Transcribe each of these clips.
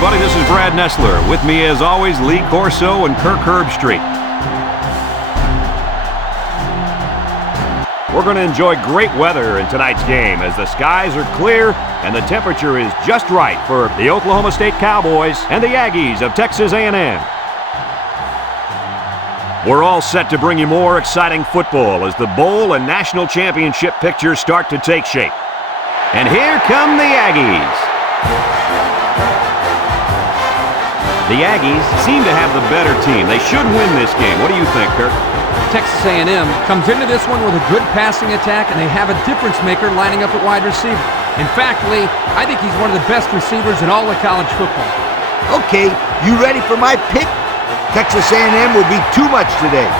everybody. This is Brad Nessler. With me, as always, Lee Corso and Kirk Herbstreit. We're going to enjoy great weather in tonight's game as the skies are clear and the temperature is just right for the Oklahoma State Cowboys and the Aggies of Texas A&M. We're all set to bring you more exciting football as the bowl and national championship pictures start to take shape. And here come the Aggies. The Aggies seem to have the better team. They should win this game. What do you think, Kirk? Texas A&M comes into this one with a good passing attack, and they have a difference maker lining up at wide receiver. In fact, Lee, I think he's one of the best receivers in all of college football. Okay, you ready for my pick? Texas A&M will be too much today.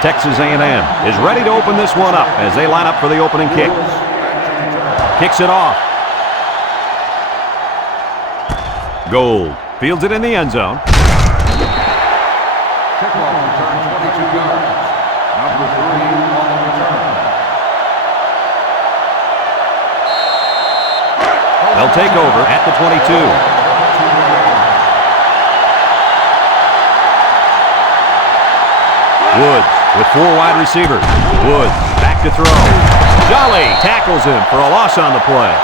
Texas A&M is ready to open this one up as they line up for the opening kick. Kicks it off. Gold fields it in the end zone. Kickoff return 22 yards. Number 3 on the return. They'll take over at the 22. Woods with 4 wide receivers. Woods back to throw. Jolly tackles him for a loss on the play.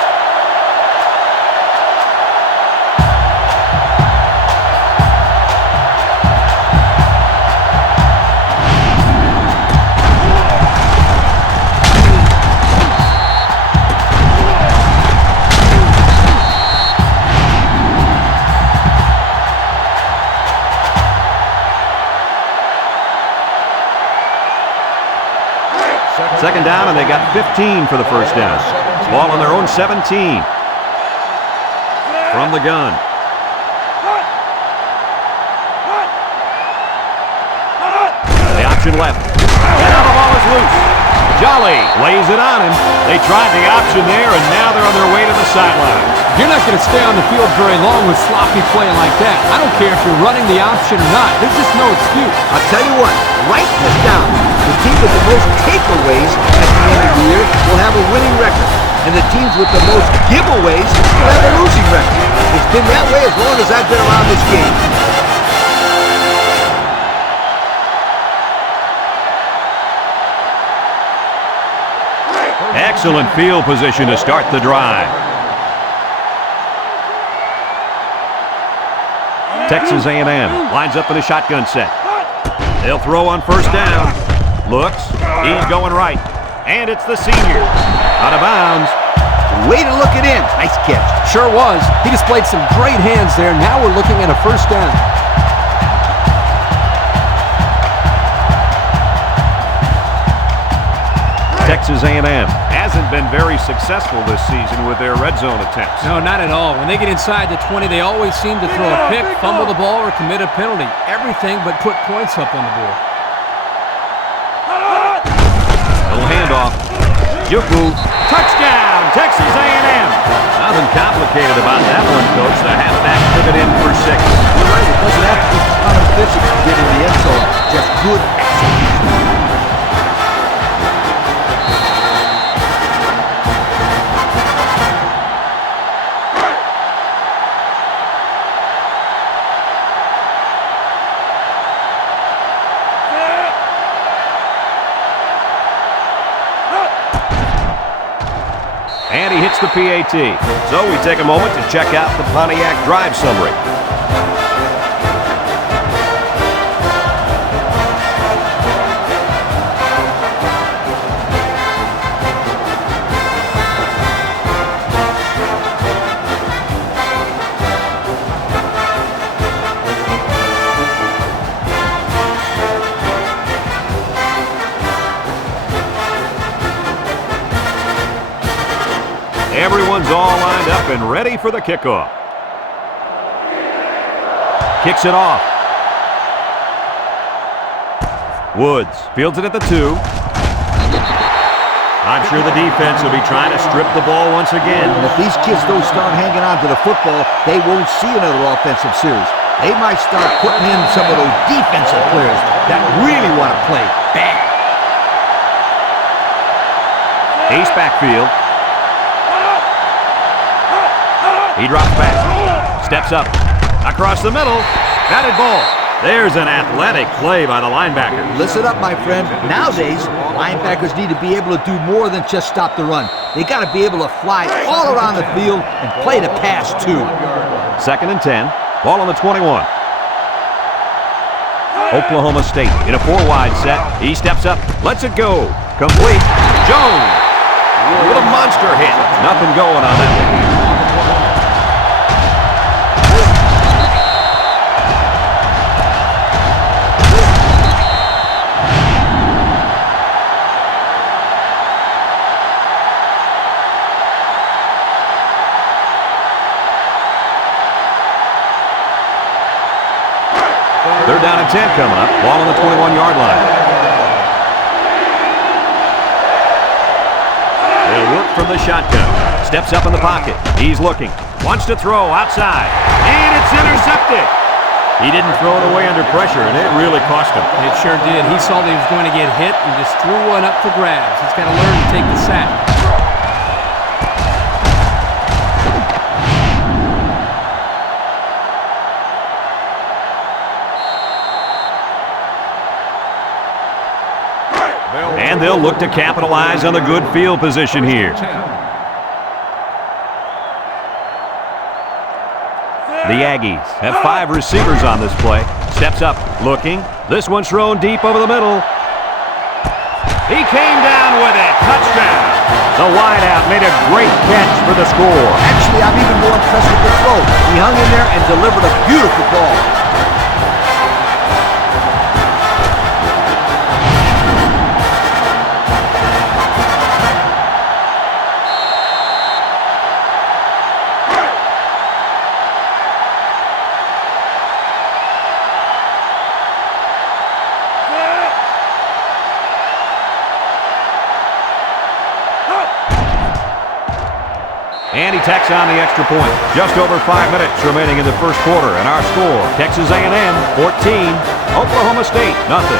Second down, and they got 15 for the first down. Ball on their own 17. From the gun. The option left. And now the ball is loose. Jolly lays it on him. They tried the option there, and now they're on their way to the sideline. You're not going to stay on the field very long with sloppy play like that. I don't care if you're running the option or not. There's just no excuse. I'll tell you what, write this down. The team with the most takeaways at the end of the year will have a winning record. And the teams with the most giveaways will have a losing record. It's been that way as long as I've been around this game. Excellent field position to start the drive. Texas A&M lines up in a shotgun set. They'll throw on first down. Looks. He's going right. And it's the senior. Out of bounds. Way to look it in. Nice catch. Sure was. He displayed some great hands there. Now we're looking at a first down. Texas A&M hasn't been very successful this season with their red zone attempts. No, not at all. When they get inside the 20, they always seem to throw a pick, fumble the ball, or commit a penalty. Everything but put points up on the board. Little handoff. Juku. Touchdown, Texas A&M. Nothing complicated about that one, Coach. The halfback took it in for 6. You're right. It doesn't have to be common fishing to get in the end zone. Just good execution. And he hits the PAT. So we take a moment to check out the Pontiac drive summary. Everyone's all lined up and ready for the kickoff. Kicks it off. Woods fields it at the 2. I'm sure the defense will be trying to strip the ball once again. And if these kids don't start hanging on to the football, they won't see another offensive series. They might start putting in some of those defensive players that really want to play bad. Ace backfield. He drops back. Steps up. Across the middle. Batted ball. There's an athletic play by the linebacker. Listen up, my friend. Nowadays, linebackers need to be able to do more than just stop the run. They got to be able to fly all around the field and play the pass, too. 2nd and 10. Ball on the 21. Oklahoma State in a 4-wide set. He steps up. Lets it go. Complete. Jones with a monster hit. Nothing going on that one. Third down and 10 coming up. Ball on the 21-yard line. They'll work from the shotgun. Steps up in the pocket. He's looking. Wants to throw outside. And it's intercepted. He didn't throw it away under pressure, and it really cost him. It sure did. He saw that he was going to get hit and just threw one up for grabs. He's got to learn to take the sack. And they'll look to capitalize on the good field position here. The Aggies have 5 receivers on this play. Steps up, looking. This one's thrown deep over the middle. He came down with it. Touchdown. The wideout made a great catch for the score. Actually, I'm even more impressed with the throw. He hung in there and delivered a beautiful ball. And he tacks on the extra point. Just over 5 minutes remaining in the first quarter. And our score, Texas A&M 14, Oklahoma State nothing.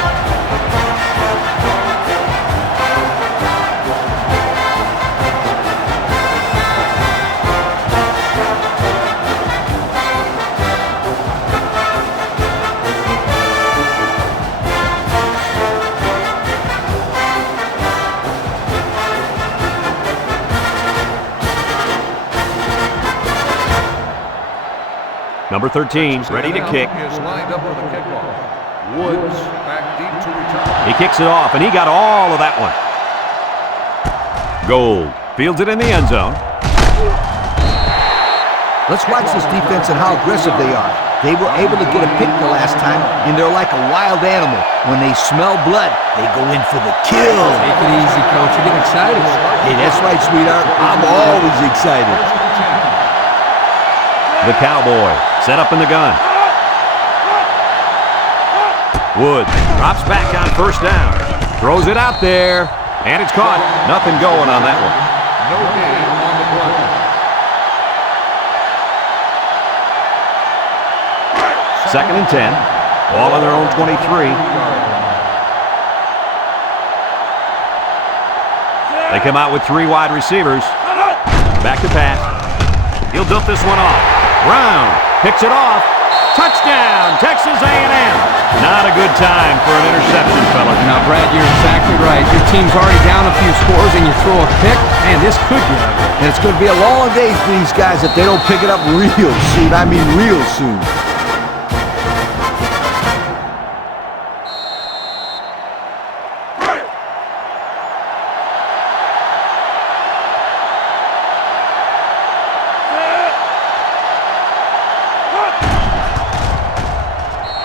Number 13, ready to kick. Is lined up for the kickoff. Woods back deep to return. He kicks it off, and he got all of that one. Gold fields it in the end zone. Let's watch this defense and how aggressive they are. They were able to get a pick the last time, and they're like a wild animal. When they smell blood, they go in for the kill. Take it easy, coach. You're getting excited. Hey, that's right, sweetheart. I'm always excited. The Cowboy set up in the gun. Woods drops back on first down. Throws it out there. And it's caught. Nothing going on that one. No gain on the play. Second and 10. Ball on their own 23. They come out with 3 wide receivers. Back to pass. He'll dump this one off. Brown picks it off. Touchdown, Texas A&M. Not a good time for an interception, fellas. Now, Brad, you're exactly right. Your team's already down a few scores, and you throw a pick. Man, this could get ugly. And it's going to be a long day for these guys if they don't pick it up real soon. I mean real soon.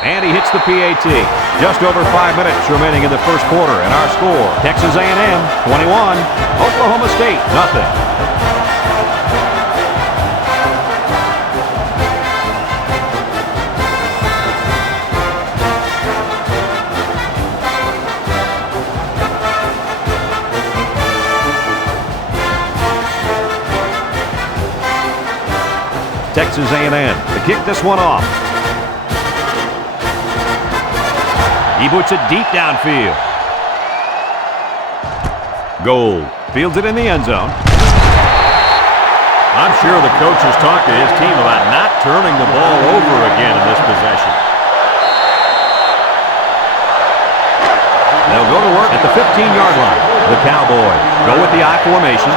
And he hits the PAT. Just over 5 minutes remaining in the first quarter. And our score, Texas A&M 21, Oklahoma State nothing. Texas A&M to kick this one off. He boots it deep downfield. Gold fields it in the end zone. I'm sure the coach has talked to his team about not turning the ball over again in this possession. They'll go to work at the 15-yard line. The Cowboys go with the I formation.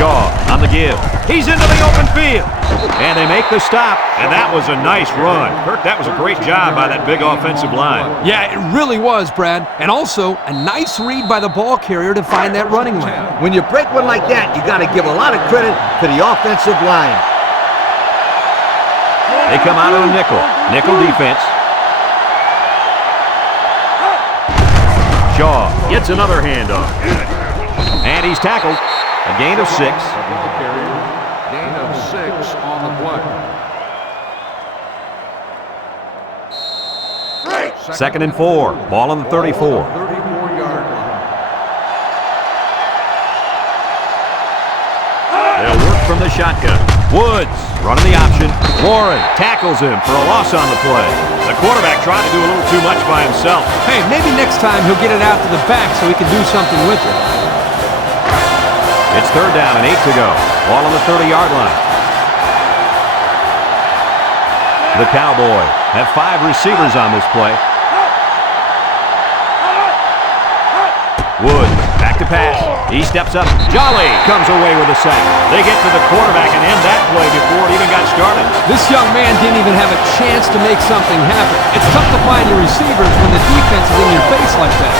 Shaw on the give. He's into the open field. And they make the stop, and that was a nice run. Kirk, that was a great job by that big offensive line. Yeah, it really was, Brad. And also, a nice read by the ball carrier to find that running lane. When you break one like that, you got to give a lot of credit to the offensive line. They come out on a nickel. Nickel defense. Shaw gets another handoff. And he's tackled. A gain of 6. Ball carrier, gain of 6 on the play. 2nd and 4. Ball on the 34. 34-yard line. They'll work from the shotgun. Woods running the option. Warren tackles him for a loss on the play. The quarterback tried to do a little too much by himself. Hey, maybe next time he'll get it out to the back so he can do something with it. It's 3rd down and 8 to go. Ball on the 30-yard line. The Cowboys have 5 receivers on this play. Woods back to pass. He steps up. Jolly comes away with a sack. They get to the quarterback and end that play before it even got started. This young man didn't even have a chance to make something happen. It's tough to find your receivers when the defense is in your face like that.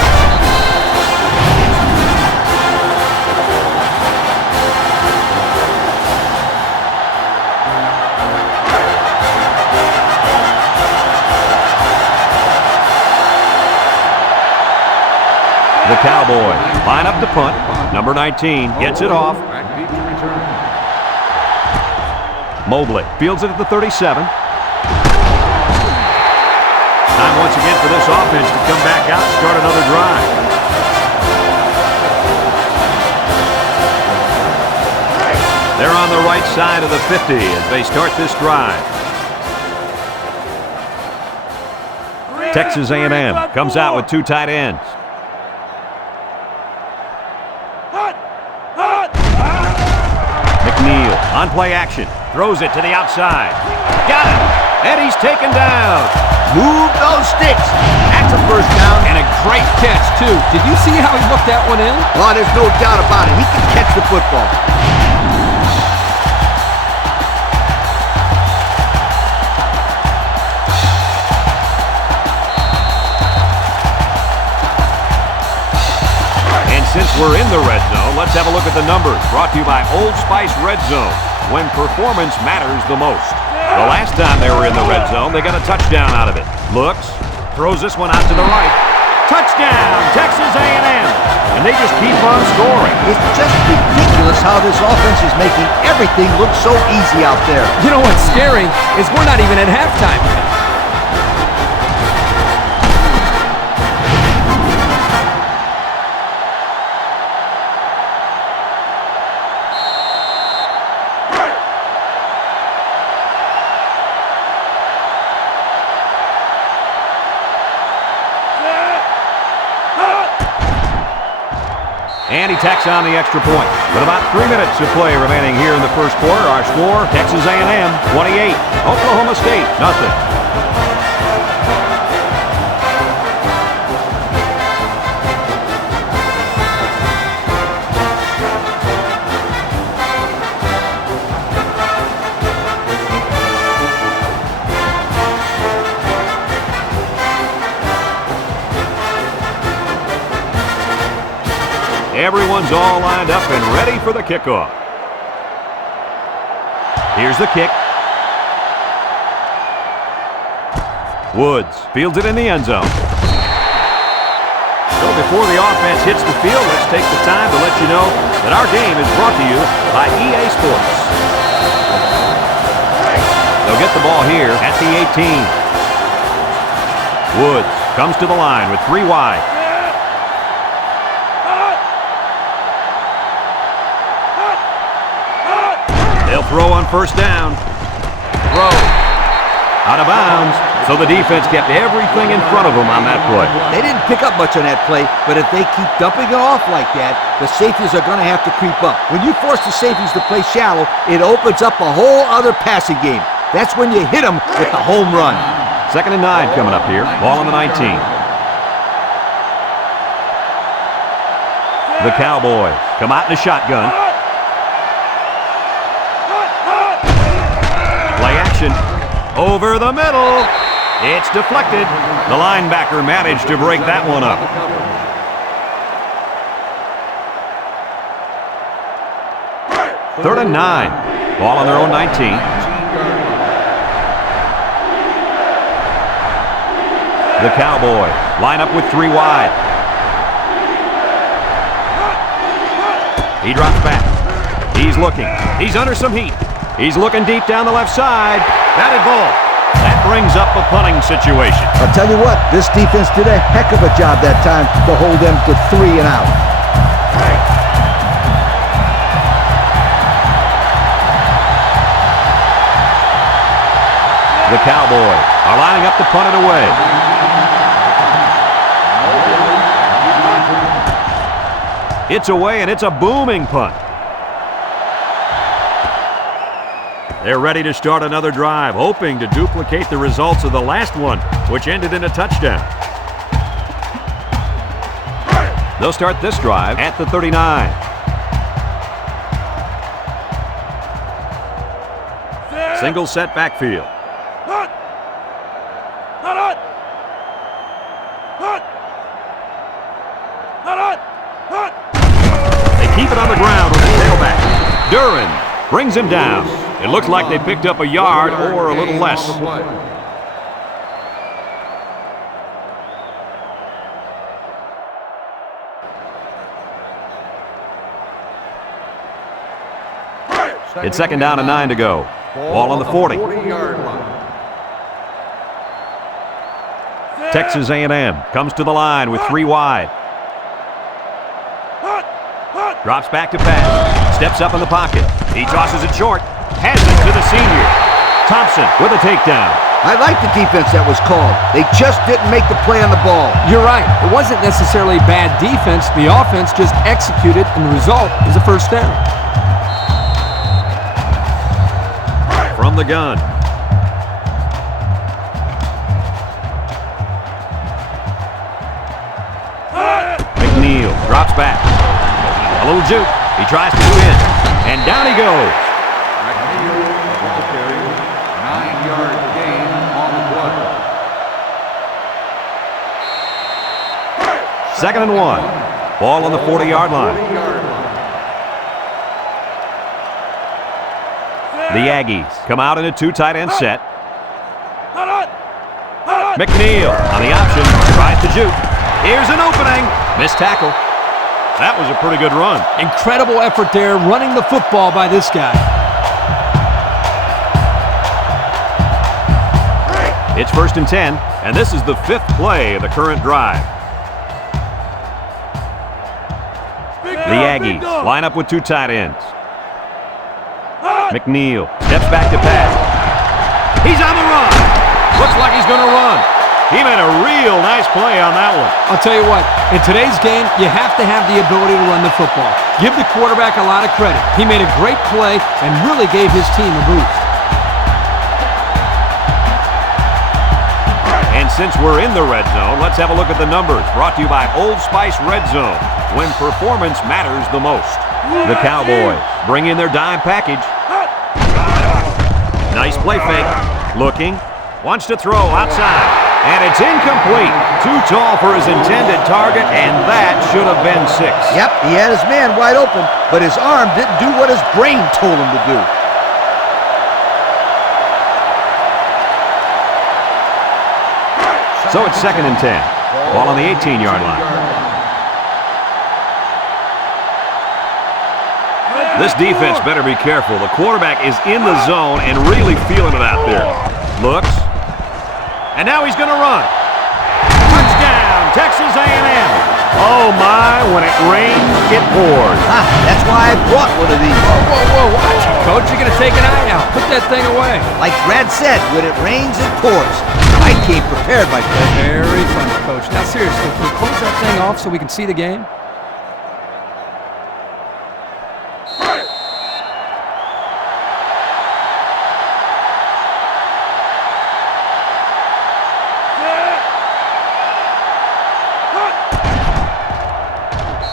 The Cowboys line up to punt. Number 19 gets it off. Back deep to return. Mobley fields it at the 37. Time once again for this offense to come back out and start another drive. They're on the right side of the 50 as they start this drive. Texas A&M comes out with 2 tight ends. McNeil on play action. Throws it to the outside. Got it. And he's taken down. Move those sticks. That's a first down. And a great catch, too. Did you see how he looked that one in? Oh, there's no doubt about it. He can catch the football. And since we're in the red zone, let's have a look at the numbers. Brought to you by Old Spice Red Zone, when performance matters the most. The last time they were in the red zone, they got a touchdown out of it. Looks, throws this one out to the right. Touchdown, Texas A&M. And they just keep on scoring. It's just ridiculous how this offense is making everything look so easy out there. You know what's scary is we're not even at halftime yet. And he tacks on the extra point. With about 3 minutes of play remaining here in the first quarter, our score, Texas A&M 28, Oklahoma State nothing. Everyone's all lined up and ready for the kickoff. Here's the kick. Woods fields it in the end zone. So before the offense hits the field, let's take the time to let you know that our game is brought to you by EA Sports. They'll get the ball here at the 18. Woods comes to the line with 3 wide. throw on first down. Throw. Out of bounds. So the defense kept everything in front of them on that play. They didn't pick up much on that play, but if they keep dumping it off like that, the safeties are going to have to creep up. When you force the safeties to play shallow, it opens up a whole other passing game. That's when you hit them with the home run. 2nd and 9 coming up here. Ball on the 19. The Cowboys come out in a shotgun. Play action. Over the middle. It's deflected. The linebacker managed to break that one up. Third and 9. Ball on their own 19. The Cowboys line up with 3 wide. He drops back. He's looking. He's under some heat. He's looking deep down the left side. Batted ball. That brings up a punting situation. I'll tell you what, this defense did a heck of a job that time to hold them to 3 and out. The Cowboys are lining up to punt it away. It's away, and it's a booming punt. They're ready to start another drive, hoping to duplicate the results of the last one, which ended in a touchdown. They'll start this drive at the 39. Single set backfield. Keep it on the ground with the tailback. Duran brings him down. It looks like they picked up a yard or a little less. It's 2nd down and 9 to go. Ball on the 40. Texas A&M comes to the line with 3 wide. Drops back to pass. Steps up in the pocket. He tosses it short. Has it to the senior. Thompson with a takedown. I like the defense that was called. They just didn't make the play on the ball. You're right. It wasn't necessarily bad defense. The offense just executed, and the result is a first down. From the gun. McNeil drops back. A little juke. He tries to spin. And down he goes. McNeil with the carry. 9-yard gain on the play. 2nd and 1. Ball on the 40-yard line. The Aggies come out in a 2 tight end set. McNeil on the option. Tries to juke. Here's an opening. Missed tackle. That was a pretty good run. Incredible effort there running the football by this guy. It's 1st and 10, and this is the 5th play of the current drive. The Aggies line up with 2 tight ends. McNeil steps back to pass. He's on the run. Looks like he's going to run. He made a real nice play on that one. I'll tell you what, in today's game, you have to have the ability to run the football. Give the quarterback a lot of credit. He made a great play and really gave his team a boost. And since we're in the red zone, let's have a look at the numbers. Brought to you by Old Spice Red Zone, when performance matters the most. The Cowboys bring in their dime package. Nice play fake. Looking. Wants to throw outside. And it's incomplete. Too tall for his intended target, and that should have been 6. Yep, he had his man wide open, but his arm didn't do what his brain told him to do. So it's 2nd and 10. Ball on the 18-yard line. This defense better be careful. The quarterback is in the zone and really feeling it out there. Looks. And now he's going to run. Touchdown, Texas A&M. Oh, my, when it rains, it pours. That's why I brought one of these. Whoa, watch it, Coach. You're going to take an eye out. Put that thing away. Like Brad said, when it rains, it pours. I came prepared, my friend. Very funny, Coach. Now, seriously, can we close that thing off so we can see the game?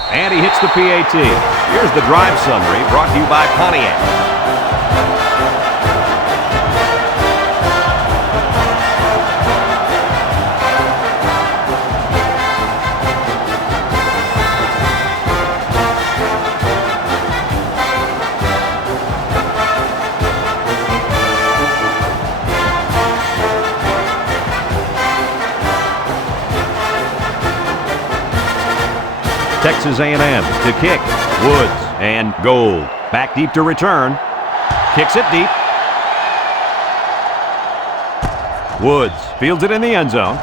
And he hits the PAT. Here's the drive summary brought to you by Pontiac. Texas A&M to kick. Woods and Gold. Back deep to return. Kicks it deep. Woods fields it in the end zone.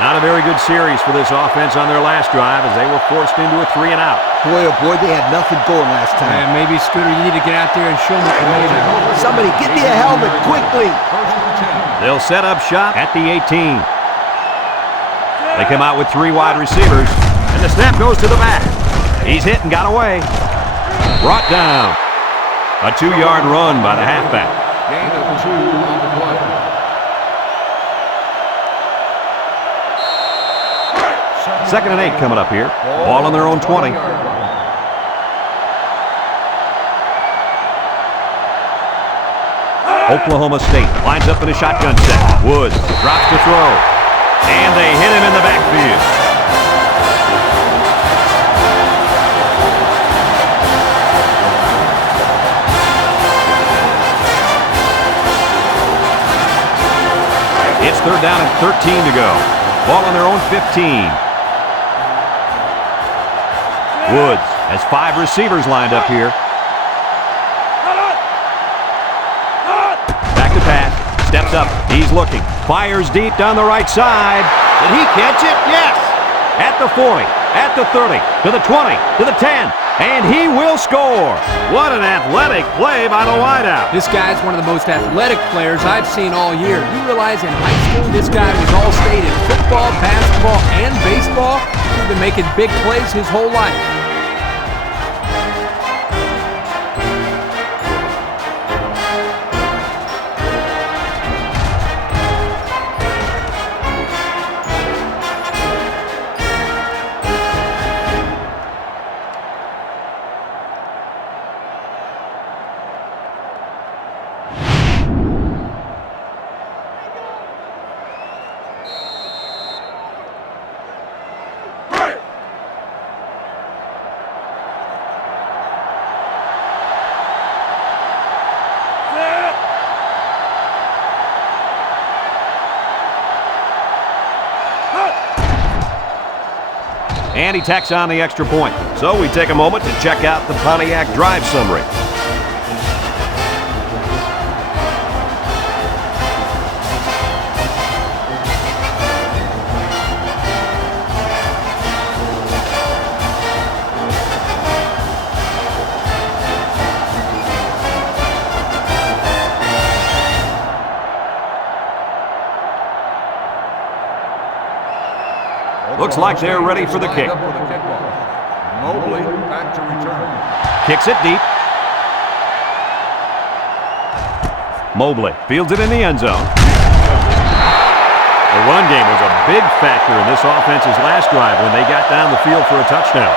Not a very good series for this offense on their last drive as they were forced into a 3-and-out. Boy, oh boy, they had nothing going last time. And maybe, Scooter, you need to get out there and show them what you made of. Somebody get me a helmet quickly. They'll set up shop at the 18. They come out with 3 wide receivers, and the snap goes to the back. He's hit and got away. Brought down. A 2-yard run by the halfback. Gain of 2 on the play. Second and 8 coming up here. Ball on their own 20. Oklahoma State lines up in a shotgun set. Woods drops to throw. And they hit him in the backfield. It's third down and 13 to go. Ball on their own 15. Woods has 5 receivers lined up here. Back to pass. Steps up. He's looking. Fires deep down the right side. Did he catch it? Yes. At the 40, at the 30, to the 20, to the 10, and he will score. What an athletic play by the wideout. This guy's one of the most athletic players I've seen all year. You realize in high school this guy was all-state in football, basketball, and baseball? He's been making big plays his whole life. And he tacks on the extra point. So we take a moment to check out the Pontiac drive summary. Looks like they're ready for the kick. Mobley back to return. Kicks it deep. Mobley fields it in the end zone. The run game was a big factor in this offense's last drive when they got down the field for a touchdown.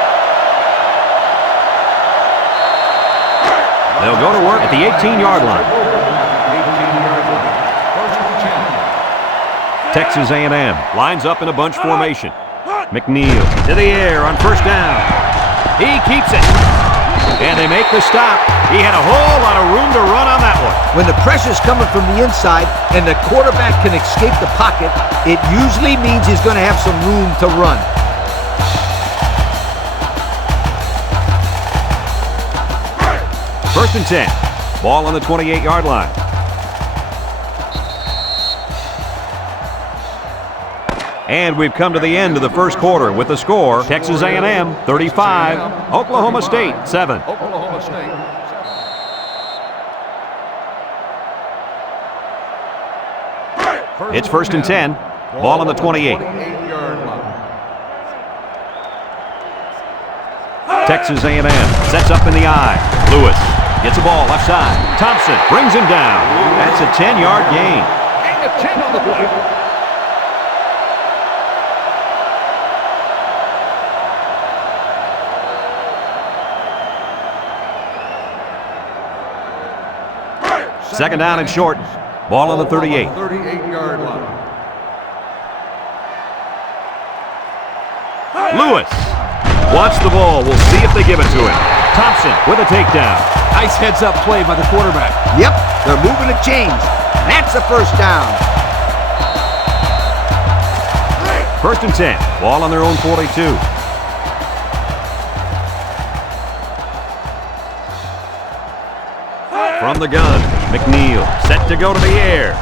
They'll go to work at the 18-yard line. 18-yard line. First and 10. Texas A&M lines up in a bunch formation. McNeil to the air on first down. He keeps it. And they make the stop. He had a whole lot of room to run on that one. When the pressure's coming from the inside and the quarterback can escape the pocket, it usually means he's going to have some room to run. First and 10. Ball on the 28-yard line. And we've come to the end of the first quarter with the score, Texas A&M 35, Oklahoma State 7. Oklahoma State. It's 1st and 10. Ball on the 28. 28-yard line. Texas A&M sets up in the eye. Lewis gets the ball left side. Thompson brings him down. That's a 10-yard gain. Gain of 10 on the play. Second down and short. Ball on the 38. 38-yard line. Lewis wants the ball. We'll see if they give it to him. Thompson with a takedown. Nice heads-up play by the quarterback. Yep, they're moving the chains. That's a first down. 1st and 10. Ball on their own 42. From the gun, McNeil set to go to the air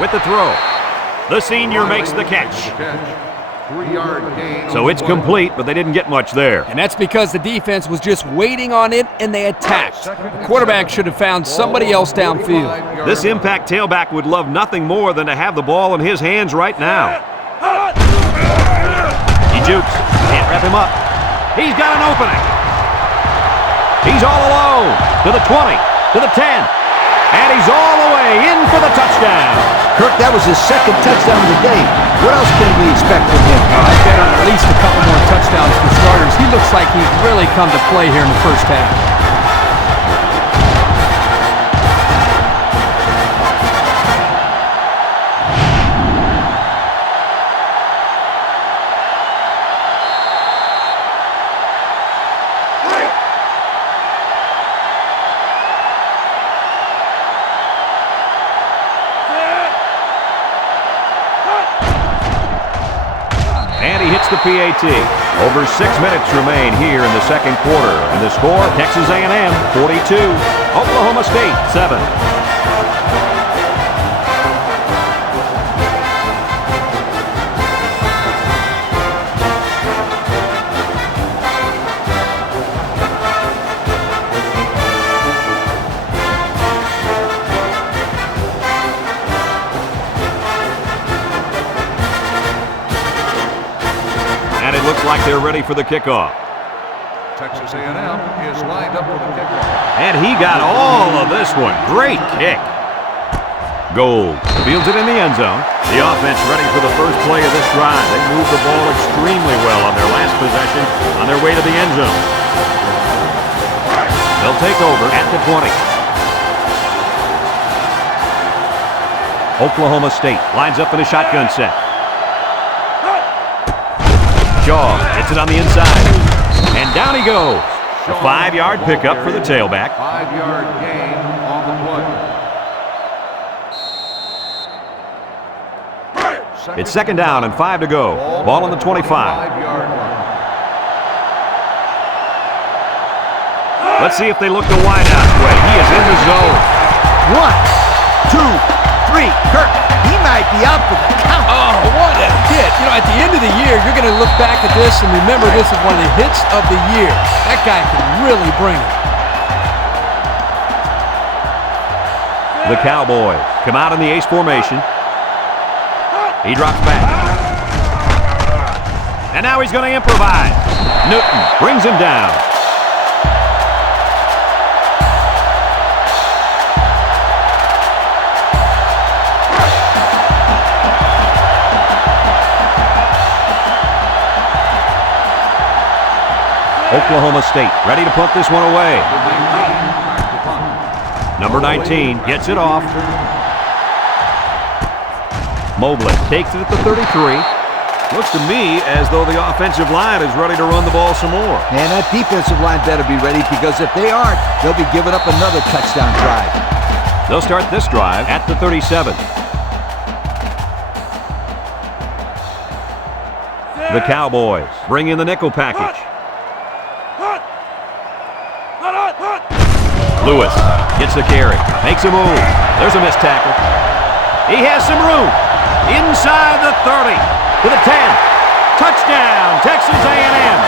with the throw. The senior makes the catch. 3-yard gain. So it's complete, but they didn't get much there. And that's because the defense was just waiting on it and they attacked. The quarterback should have found somebody else downfield. This impact tailback would love nothing more than to have the ball in his hands right now. He jukes. Can't wrap him up. He's got an opening. He's all alone. To the 20. To the 10. And he's all the way in for the touchdown. Kirk, that was his second touchdown of the day. What else can we expect from him? I bet on at least a couple more touchdowns for starters. He looks like he's really come to play here in the first half. And he hits the PAT. Over 6 minutes remain here in the second quarter. And the score, Texas A&M 42, Oklahoma State 7. Looks like they're ready for the kickoff. Texas A&M is lined up for the kickoff. And he got all of this one. Great kick. Gold fields it in the end zone. The offense ready for the first play of this drive. They moved the ball extremely well on their last possession on their way to the end zone. They'll take over at the 20. Oklahoma State lines up in a shotgun set. Shaw hits it on the inside. And down he goes. A 5-yard pickup for the tailback. 5-yard gain on the play. It's second down and 5 to go. Ball on the 25. 5-yard line. Let's see if they look the wideout way. He is in the zone. 1, 2, 3. Kirk, he might be out for the count. Oh, what a hit. You know, at the end of the year, you're going to look back at this and remember this is one of the hits of the year. That guy can really bring it. The Cowboys come out in the ace formation. He drops back. And now he's going to improvise. Newton brings him down. Oklahoma State ready to punt this one away. Number 19 gets it off. Mobley takes it at the 33. Looks to me as though the offensive line is ready to run the ball some more. And that defensive line better be ready, because if they aren't, they'll be giving up another touchdown drive. They'll start this drive at the 37. The Cowboys bring in the nickel package. Lewis gets the carry, makes a move. There's a missed tackle. He has some room. Inside the 30. to the 10. Touchdown, Texas A&M.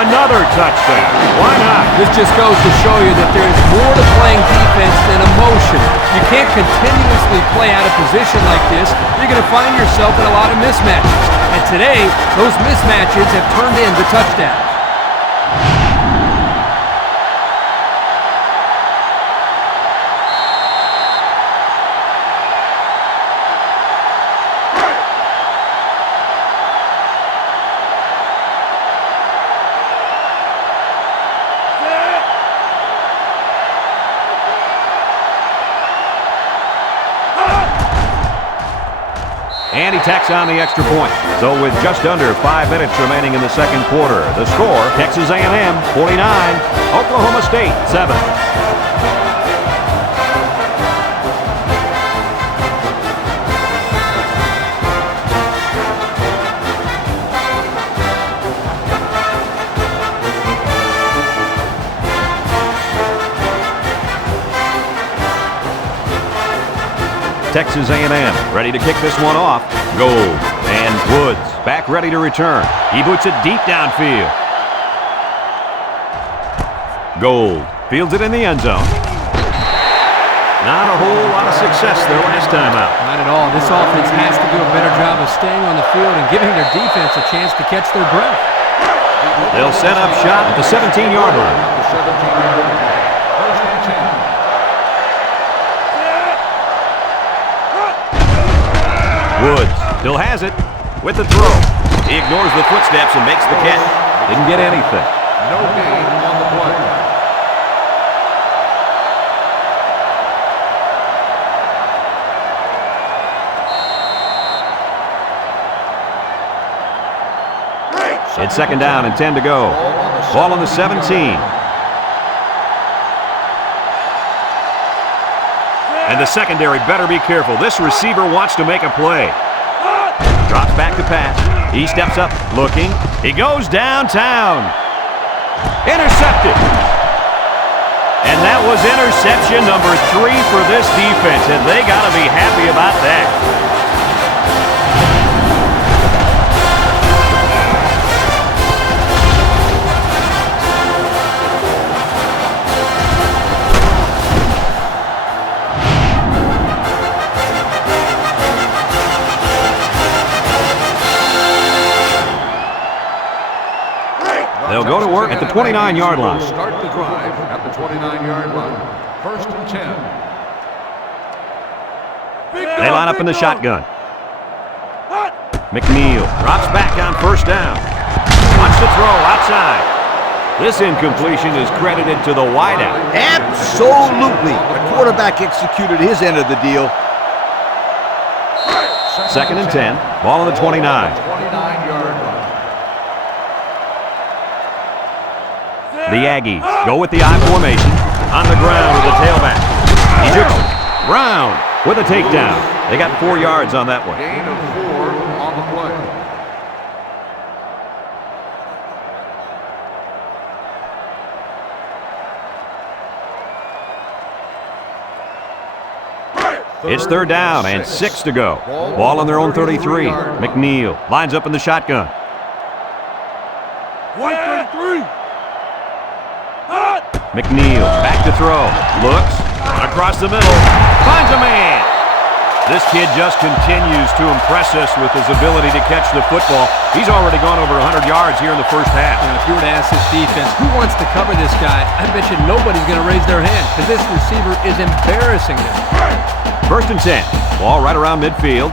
Another touchdown. Why not? This just goes to show you that there is more to playing defense than emotion. You can't continuously play out of position like this. You're going to find yourself in a lot of mismatches. And today, those mismatches have turned into touchdowns. And he tacks on the extra point. So with just under 5 minutes remaining in the second quarter, the score, Texas A&M 49, Oklahoma State 7. Texas A&M ready to kick this one off. Gold and Woods back ready to return. He boots it deep downfield. Gold fields it in the end zone. Not a whole lot of success their last time out. Not at all. This offense has to do a better job of staying on the field and giving their defense a chance to catch their breath. They'll set up shop at the 17-yard line. The 17-yard line. First and 10. Woods still has it with the throw. He ignores the footsteps and makes the catch. Didn't get anything. No gain on the play. It's second down and 10 to go. Ball on the 17. And the secondary better be careful. This receiver wants to make a play. Drops back to pass. He steps up, looking. He goes downtown. Intercepted. And that was interception number 3 for this defense, and they got to be happy about that. They'll go to work at the 29-yard line. Start the drive at the 29-yard line. First and 10. They line up in the shotgun. McNeil drops back on first down. Wants to throw outside. This incompletion is credited to the wideout. Absolutely. The quarterback executed his end of the deal. Second and 10. Ball on the 29. 29-yard line. The Aggies go with the I formation. On the ground with the tailback. He jukes it. Brown with a takedown. They got 4 yards on that one. Gain of 4 on the play. It's third down and 6 to go. Ball on their own 33. McNeil lines up in the shotgun. 133. McNeil back to throw. Looks across the middle. Finds a man. This kid just continues to impress us with his ability to catch the football. He's already gone over 100 yards here in the first half. If you were to ask this defense, who wants to cover this guy, I bet you nobody's going to raise their hand because this receiver is embarrassing them. First and 10. Ball right around midfield.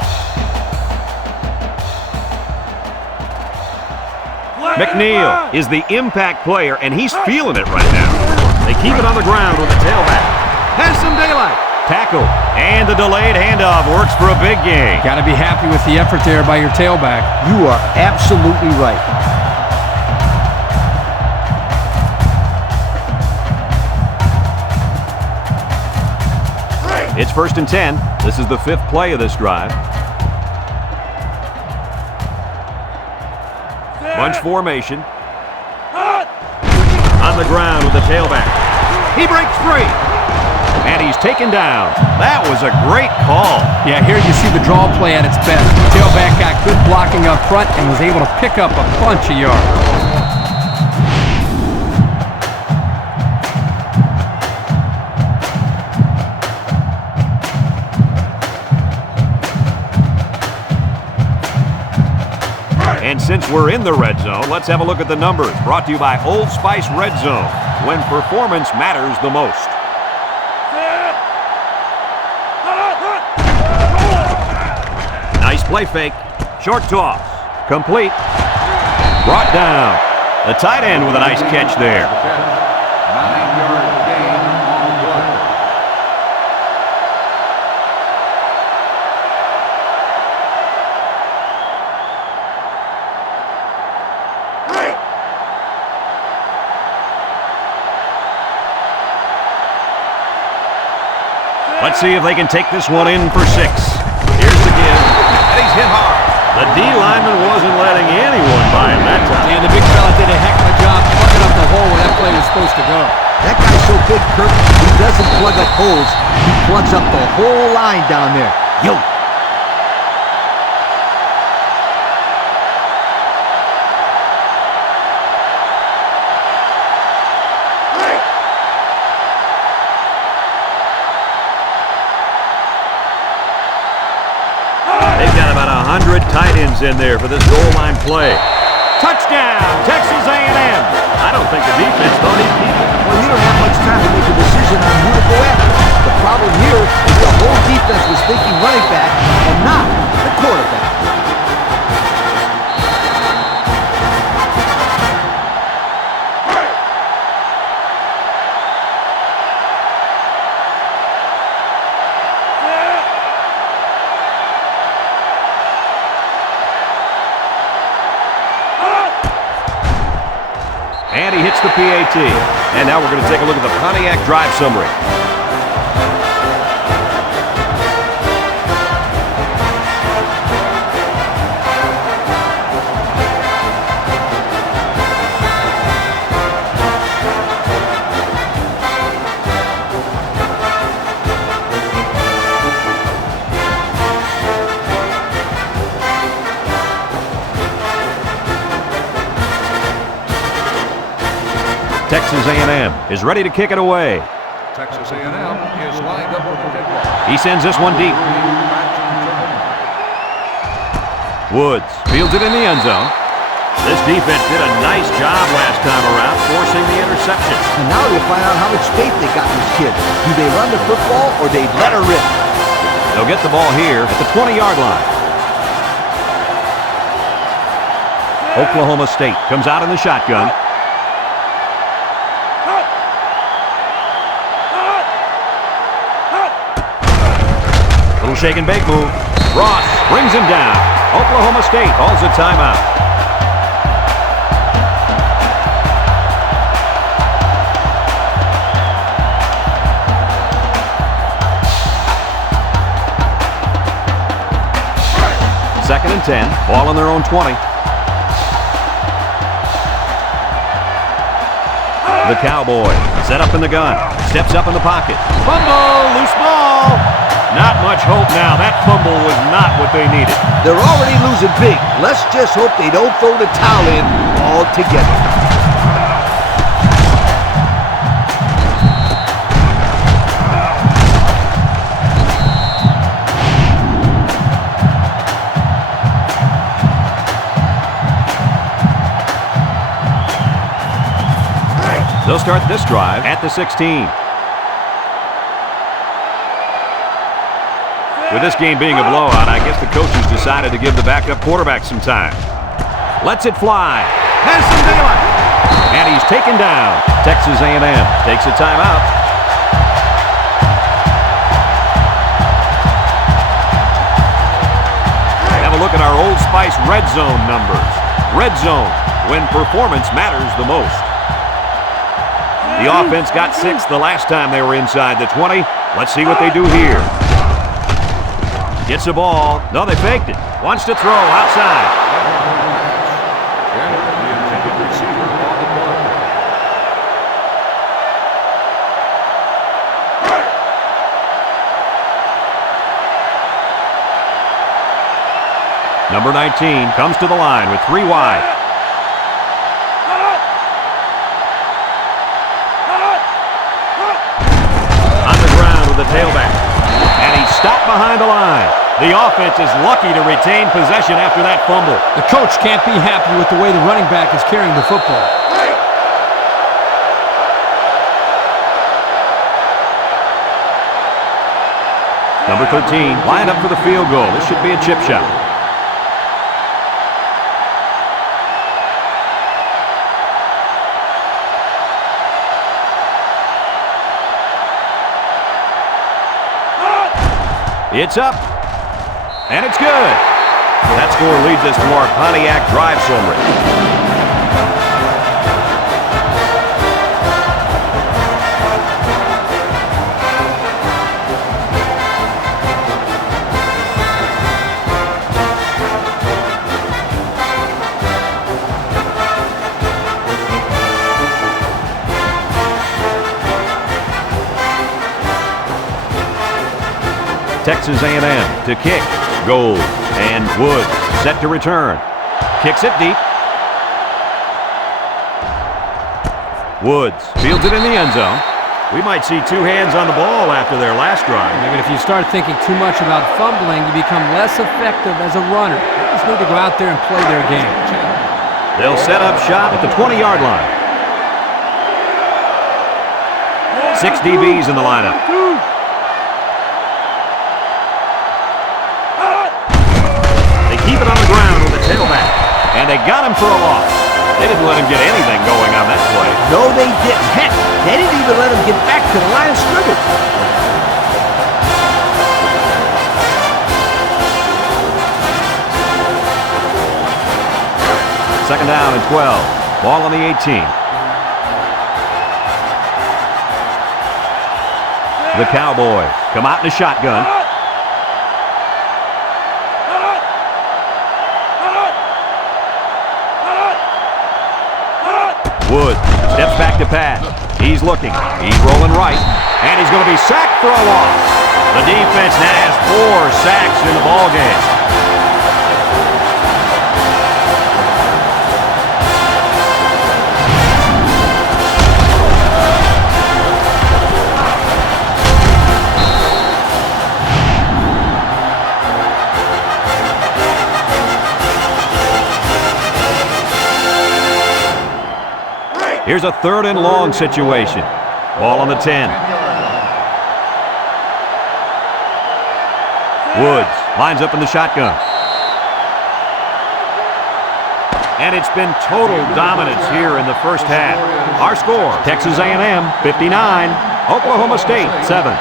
McNeil is the impact player, and he's feeling it right now. They keep it on the ground with the tailback. Has some daylight. Tackle. And the delayed handoff works for a big gain. Got to be happy with the effort there by your tailback. You are absolutely right. It's first and 10. This is the 5th play of this drive. Bunch formation. On the ground with the tailback. He breaks free. And he's taken down. That was a great call. Yeah, here you see the draw play at its best. The tailback got good blocking up front and was able to pick up a bunch of yards. And since we're in the red zone, let's have a look at the numbers. Brought to you by Old Spice Red Zone, when performance matters the most. Nice play fake. Short toss. Complete. Brought down. The tight end with a nice catch there. 9-yard gain on the play. Let's see if they can take this one in for 6. Here's the give, and he's hit hard. The D lineman wasn't letting anyone by him that time. And the big fella did a heck of a job plugging up the hole where that play was supposed to go. That guy's so big, Kirk, he doesn't plug up holes. He plugs up the whole line down there. Yo! They've got about 100 tight ends in there for this goal line play. Touchdown, Texas A&M. I don't think the defense thought he'd keep it. Well, you don't have much time to make a decision on who to go after. The problem here is the whole defense was thinking running back and not the quarterback. And he hits the PAT. And now we're going to take a look at the Pontiac drive summary. Texas A&M is ready to kick it away. Texas A&M is lined up for the kickoff. He sends this one deep. Woods fields it in the end zone. This defense did a nice job last time around, forcing the interception. And now they find out how much faith they got in this kid. Do they run the football or they let her rip? They'll get the ball here at the 20-yard line. Oklahoma State comes out in the shotgun. Little shake and bake move. Ross brings him down. Oklahoma State calls a timeout. Second and 10. Ball on their own 20. The Cowboys set up in the gun. Steps up in the pocket. Fumble! Loose ball! Not much hope now. That fumble was not what they needed. They're already losing big. Let's just hope they don't throw the towel in altogether. They'll start this drive at the 16. With this game being a blowout, I guess the coaches decided to give the backup quarterback some time. Lets it fly. Has some daylight. And he's taken down. Texas A&M takes a timeout. Have a look at our Old Spice Red Zone numbers. Red Zone, when performance matters the most. The offense got 6 the last time they were inside the 20. Let's see what they do here. Gets the ball. No, they faked it. Wants to throw outside. And the intended receiver on the play. Number 19 comes to the line with 3 wide. On the ground with the tailback. And he's stopped behind the line. The offense is lucky to retain possession after that fumble. The coach can't be happy with the way the running back is carrying the football. Number 13 lined up for the field goal. This should be a chip shot. It's up, and it's good. That score leads us to our Pontiac drive summary. Texas A&M to kick. Gold. And Woods set to return. Kicks it deep. Woods fields it in the end zone. We might see 2 hands on the ball after their last drive. But if you start thinking too much about fumbling, you become less effective as a runner. You just need to go out there and play their game. They'll set up shop at the 20-yard line. 6 DBs in the lineup. Keep it on the ground with the tailback. And they got him for a loss. They didn't let him get anything going on that play. No, they didn't. Heck, they didn't even let him get back to the line of scrimmage. Second down and 12. Ball on the 18. The Cowboys come out in a shotgun. Woods steps back to pass. He's looking. He's rolling right. And he's going to be sacked for a loss. The defense now has 4 sacks in the ballgame. Here's a 3rd and long situation. Ball on the 10. Woods lines up in the shotgun. And it's been total dominance here in the first half. Our score, Texas A&M 59, Oklahoma State 7.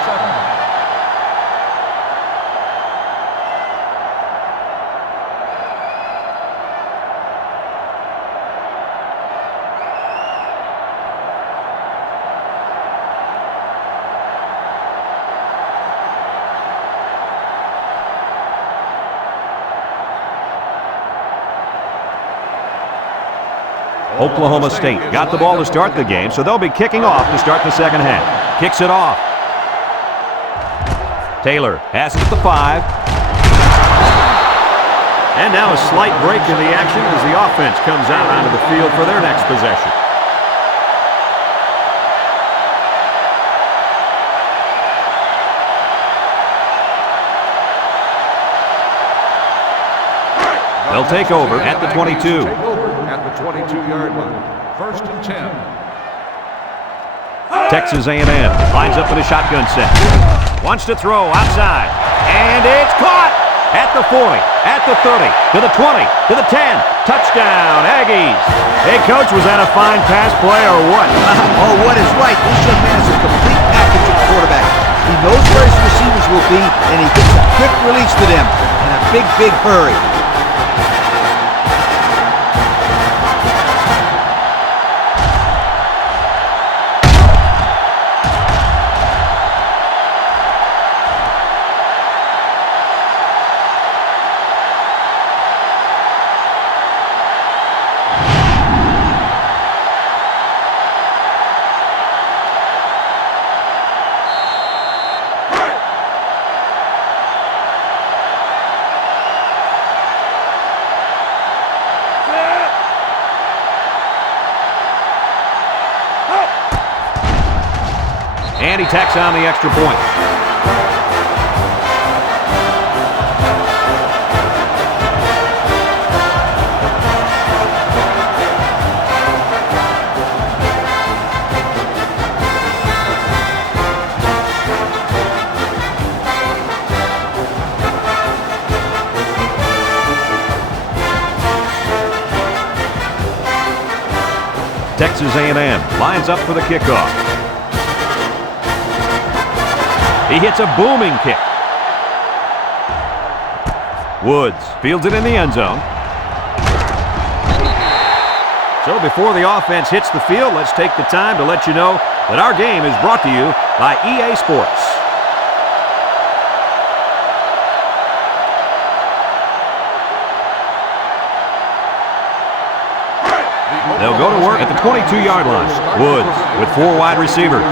Oklahoma State got the ball to start the game, so they'll be kicking off to start the second half. Kicks it off. Taylor has it at the 5. And now a slight break in the action as the offense comes out onto the field for their next possession. They'll take over at the 22. At the 22-yard line. 1st and 10. Texas A&M lines up in a shotgun set. Wants to throw outside. And it's caught at the 40, at the 30, to the 20, to the 10. Touchdown, Aggies. Hey, Coach, was that a fine pass play or what? Oh, what is right? This young man is a complete package at quarterback. He knows where his receivers will be, and he gets a quick release to them in a big, big hurry. And he tacks on the extra point. Texas A&M lines up for the kickoff. He hits a booming kick. Woods fields it in the end zone. So before the offense hits the field, let's take the time to let you know that our game is brought to you by EA Sports. They'll go to work at the 22-yard line. Woods with 4 wide receivers.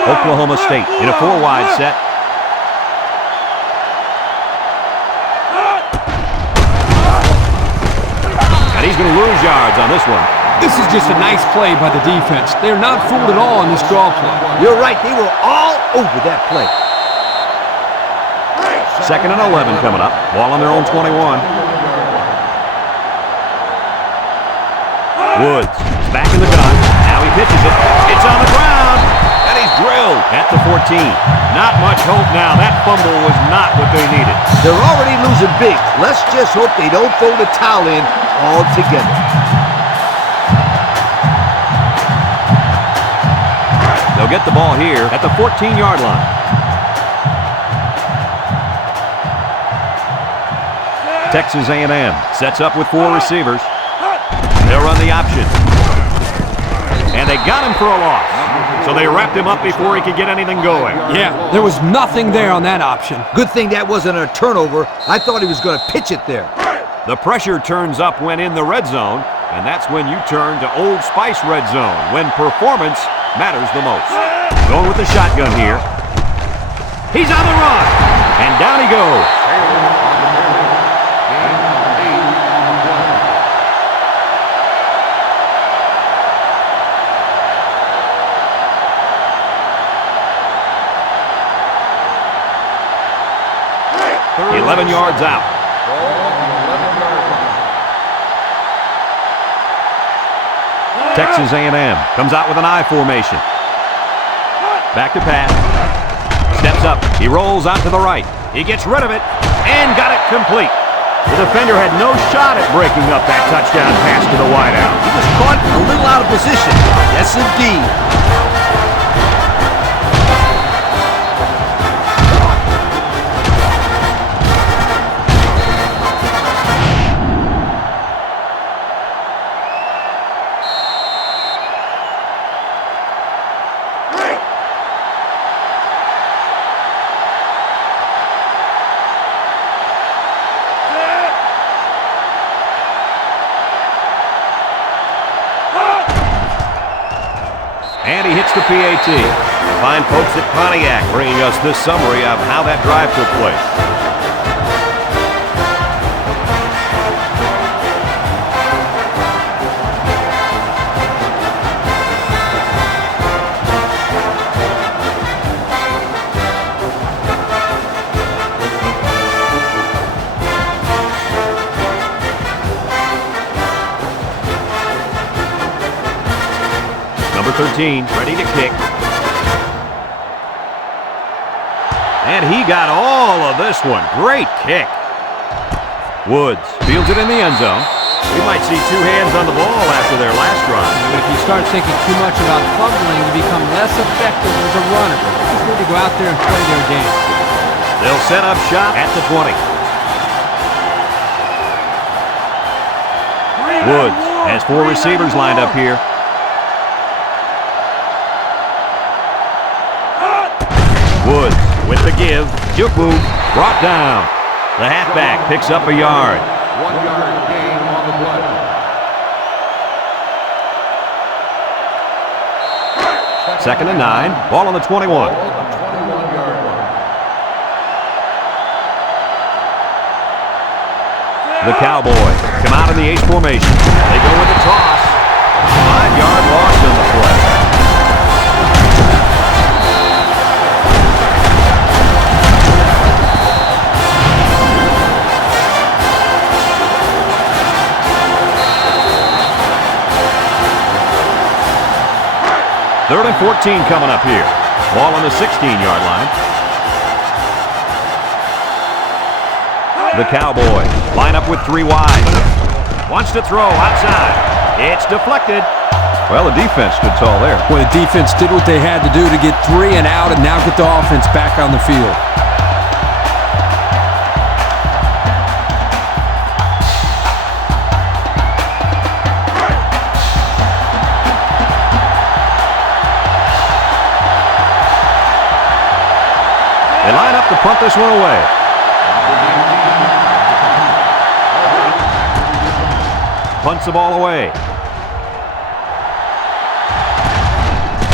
Oklahoma State in a 4-wide set. And he's going to lose yards on this one. This is just a nice play by the defense. They're not fooled at all on this draw play. You're right. They were all over that play. 2nd and 11 coming up. Ball on their own 21. Woods is back in the gun. Now he pitches it. It's on the ground. And he's drilled at the 14. Not much hope now. That fumble was not what they needed. They're already losing big. Let's just hope they don't throw the towel in altogether. They'll get the ball here at the 14-yard line. Texas A&M sets up with 4 receivers. They'll run the option. And they got him for a loss. So they wrapped him up before he could get anything going. Yeah, there was nothing there on that option. Good thing that wasn't a turnover. I thought he was going to pitch it there. The pressure turns up when in the red zone, and that's when you turn to Old Spice red zone, when performance matters the most. Going with the shotgun here. He's on the run, and down he goes. Third 11 yards out. Texas A&M comes out with an I formation. Back to pass. Steps up. He rolls out to the right. He gets rid of it and got it complete. The defender had no shot at breaking up that touchdown pass to the wideout. He was caught a little out of position. Yes, indeed. And he hits the PAT. Fine folks at Pontiac bringing us this summary of how that drive took place. Number 13, ready to kick. And he got all of this one. Great kick. Woods fields it in the end zone. We might see 2 hands on the ball after their last drive. But if you start thinking too much about fumbling, you become less effective as a runner. They just need to go out there and play their game. They'll set up shop at the 20. Woods has 4 receivers lined up here. Woods with the give. Juku brought down. The halfback picks up a yard. 1 yard gain on the play. Second and 9. Ball on the 21. 21-yard line. The Cowboys come out in the H formation. They go with the toss. 5-yard loss in the play. 3rd and 14 coming up here. Ball on the 16-yard line. The Cowboys line up with 3 wide. Wants to throw outside. It's deflected. Well, the defense stood tall there. Well, the defense did what they had to do to get 3 and out and now get the offense back on the field. They line up to punt this one away. Punts the ball away.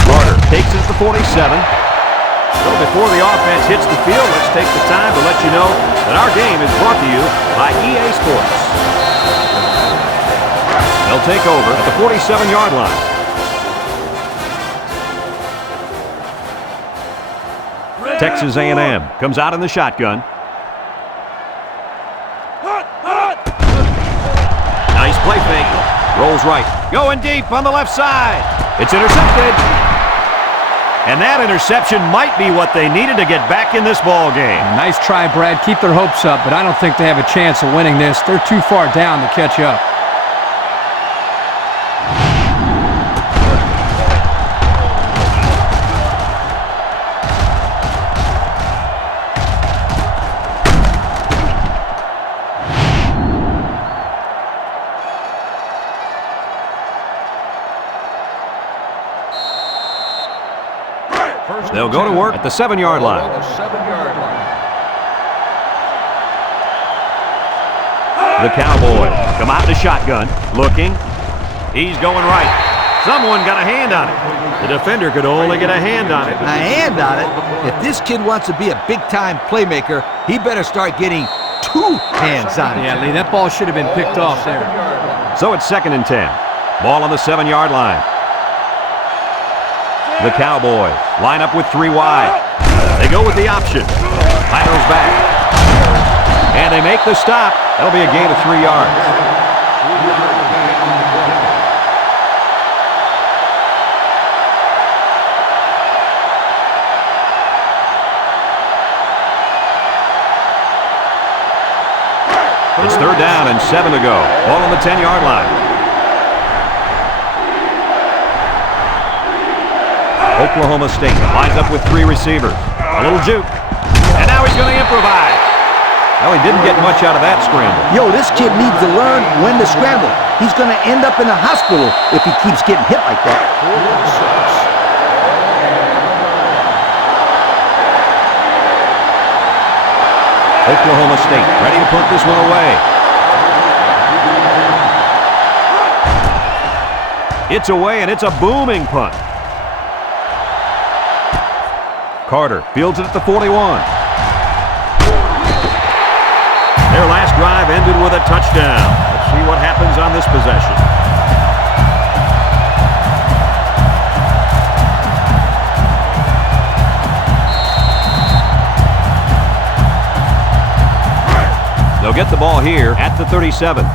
Carter takes it to the 47. So before the offense hits the field, let's take the time to let you know that our game is brought to you by EA Sports. They'll take over at the 47-yard line. Texas A&M comes out in the shotgun. Nice play fake. Rolls right. Going deep on the left side. It's intercepted. And that interception might be what they needed to get back in this ball game. Nice try, Brad. Keep their hopes up, but I don't think they have a chance of winning this. They're too far down to catch up. They'll go to work at the 7-yard line. The Cowboys come out in the shotgun, looking. He's going right. Someone got a hand on it. The defender could only get a hand on it. A hand on it? If this kid wants to be a big-time playmaker, he better start getting 2 hands on it. Yeah, Lee, that ball should have been picked off there. So it's 2nd and 10. Ball on the 7-yard line. The Cowboys line up with 3 wide. They go with the option. Laterals back. And they make the stop. That'll be a gain of 3 yards. It's 3rd down and 7 to go. Ball on the 10-yard line. Oklahoma State lines up with 3 receivers. A little juke. And now he's going to improvise. Well, he didn't get much out of that scramble. Yo, this kid needs to learn when to scramble. He's going to end up in a hospital if he keeps getting hit like that. Oklahoma State ready to punt this one away. It's away, and it's a booming punt. Carter fields it at the 41. Their last drive ended with a touchdown. Let's see what happens on this possession. They'll get the ball here at the 37.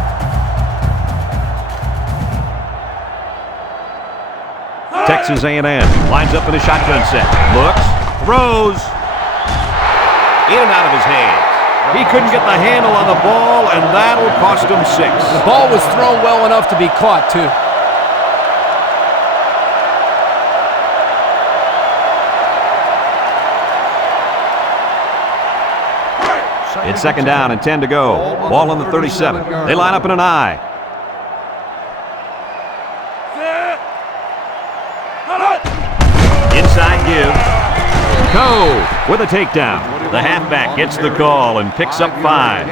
Texas A&M lines up in a shotgun set. Looks. Throws. In and out of his hands. He couldn't get the handle on the ball, and that'll cost him 6. The ball was thrown well enough to be caught, too. It's 2nd down and 10 to go. Ball on the 37. They line up in an I. Inside give. Cove with a takedown. The halfback gets the call and picks up 5.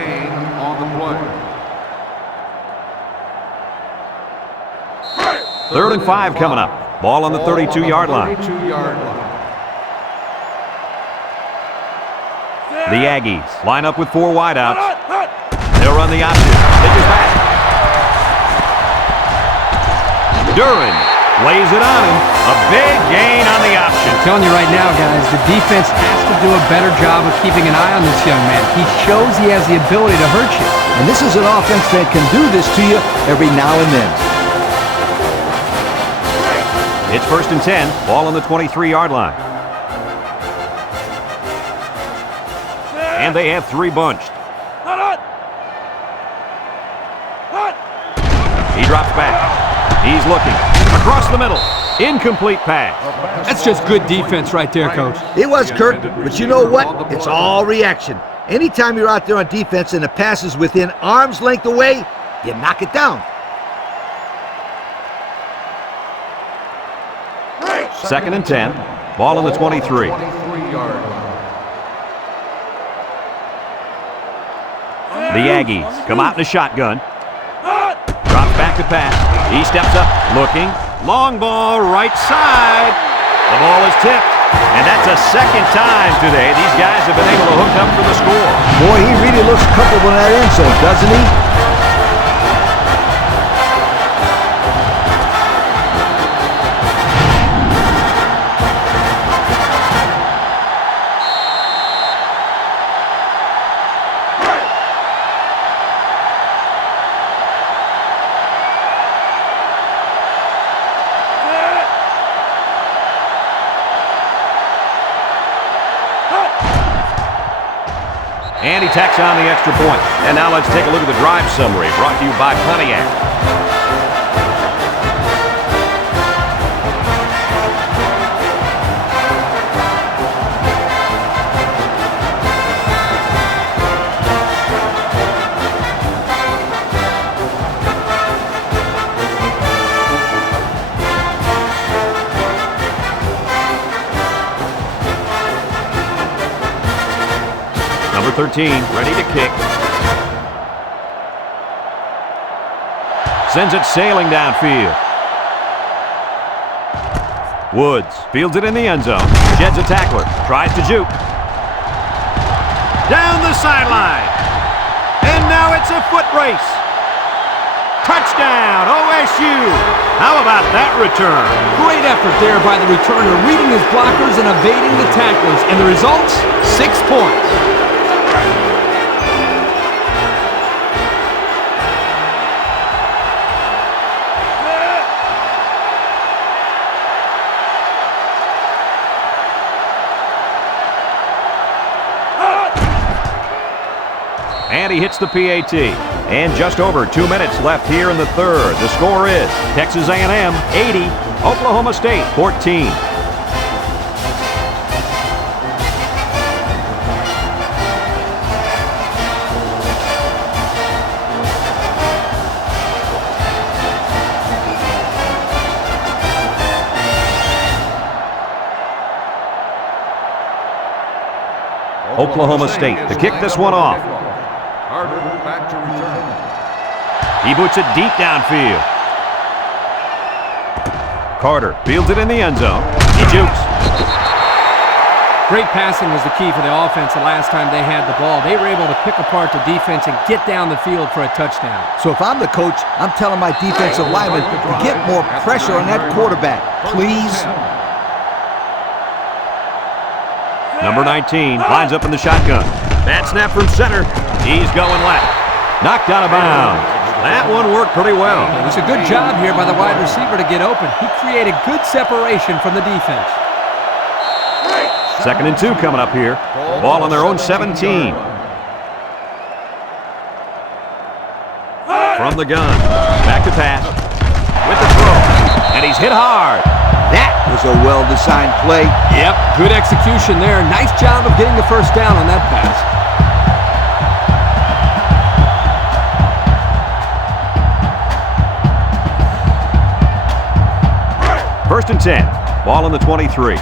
3rd and 5 coming up. Ball on the 32-yard line. The Aggies line up with 4 wideouts. They'll run the option. Pitches back. Duran lays it on him. A big gain on the option. I'm telling you right now, guys, the defense has to do a better job of keeping an eye on this young man. He shows he has the ability to hurt you. And this is an offense that can do this to you every now and then. It's 1st and 10. Ball on the 23-yard line. And they have 3 bunched. He drops back. He's looking. Across the middle. Incomplete pass. That's just good defense right there, Coach. It was, Kirk, but you know what? It's all reaction. Anytime you're out there on defense and the pass is within arm's length away, you knock it down. 2nd and 10. Ball on the 23. 23-yard line. The Aggies come out in a shotgun. Drops back to pass. He steps up, looking. Long ball, right side. The ball is tipped. And that's a 2nd time today these guys have been able to hook up for the score. Boy, he really looks comfortable in that end zone, doesn't he? And he tacks on the extra point. And now let's take a look at the drive summary brought to you by Pontiac. Number 13, ready to kick. Sends it sailing downfield. Woods fields it in the end zone. Sheds a tackler. Tries to juke. Down the sideline. And now it's a foot race. Touchdown, OSU. How about that return? Great effort there by the returner, reading his blockers and evading the tacklers. And the results, 6 points. And he hits the PAT. And just over 2 minutes left here in the third. The score is Texas A&M 80, Oklahoma State 14. Oklahoma State to kick this one off. Carter back to return. He boots it deep downfield. Carter fields it in the end zone. He jukes. Great passing was the key for the offense the last time they had the ball. They were able to pick apart the defense and get down the field for a touchdown. So if I'm the coach, I'm telling my defensive linemen to get more pressure on that quarterback, please. Number 19 lines up in the shotgun. Bad snap from center. He's going left. Knocked out of bounds. That one worked pretty well. It was a good job here by the wide receiver to get open. He created good separation from the defense. 2nd and 2 coming up here. Ball on their own 17. From the gun. Back to pass. With the throw. And he's hit hard. That was a well-designed play. Yep, good execution there. Nice job of getting the first down on that pass. First and 10. Ball on the 23.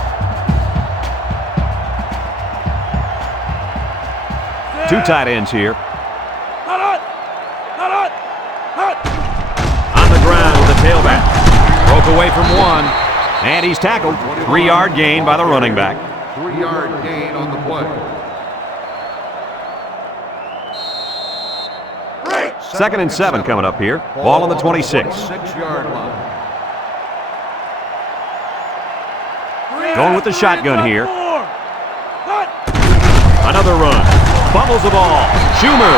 2 tight ends here. On the ground with the tailback. Broke away from one. And he's tackled. 3-yard gain by the running back. 3-yard gain on the play. 2nd and 7 coming up here. Ball on the 26. 6-yard line. Going with the shotgun here. Another run. Fumbles the ball. Schumer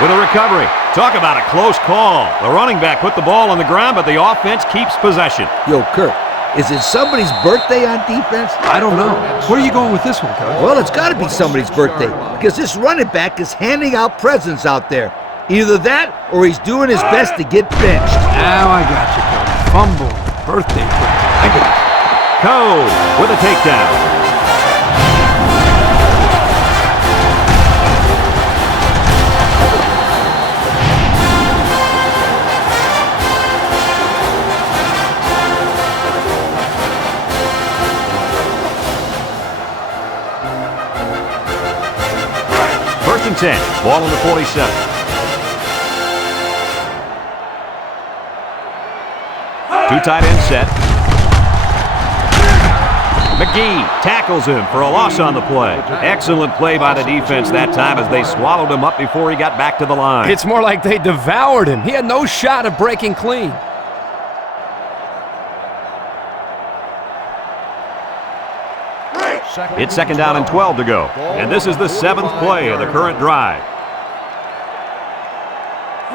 with a recovery. Talk about a close call. The running back put the ball on the ground, but the offense keeps possession. Yo, Kirk, Is it somebody's birthday on defense? I don't know. Where are you going with this one, Coach? Well, it's got to be somebody's birthday because this running back is handing out presents out there. Either that or he's doing his best to get benched. Now I got you, Coach. Fumble, birthday present. I get it. Code with a takedown. First and 10, ball on the 47. Two tight ends set. McGee tackles him for a loss on the play. Excellent play by the defense that time as they swallowed him up before he got back to the line. It's more like they devoured him. He had no shot of breaking clean. It's second down and 12 to go. And this is the 7th play of the current drive.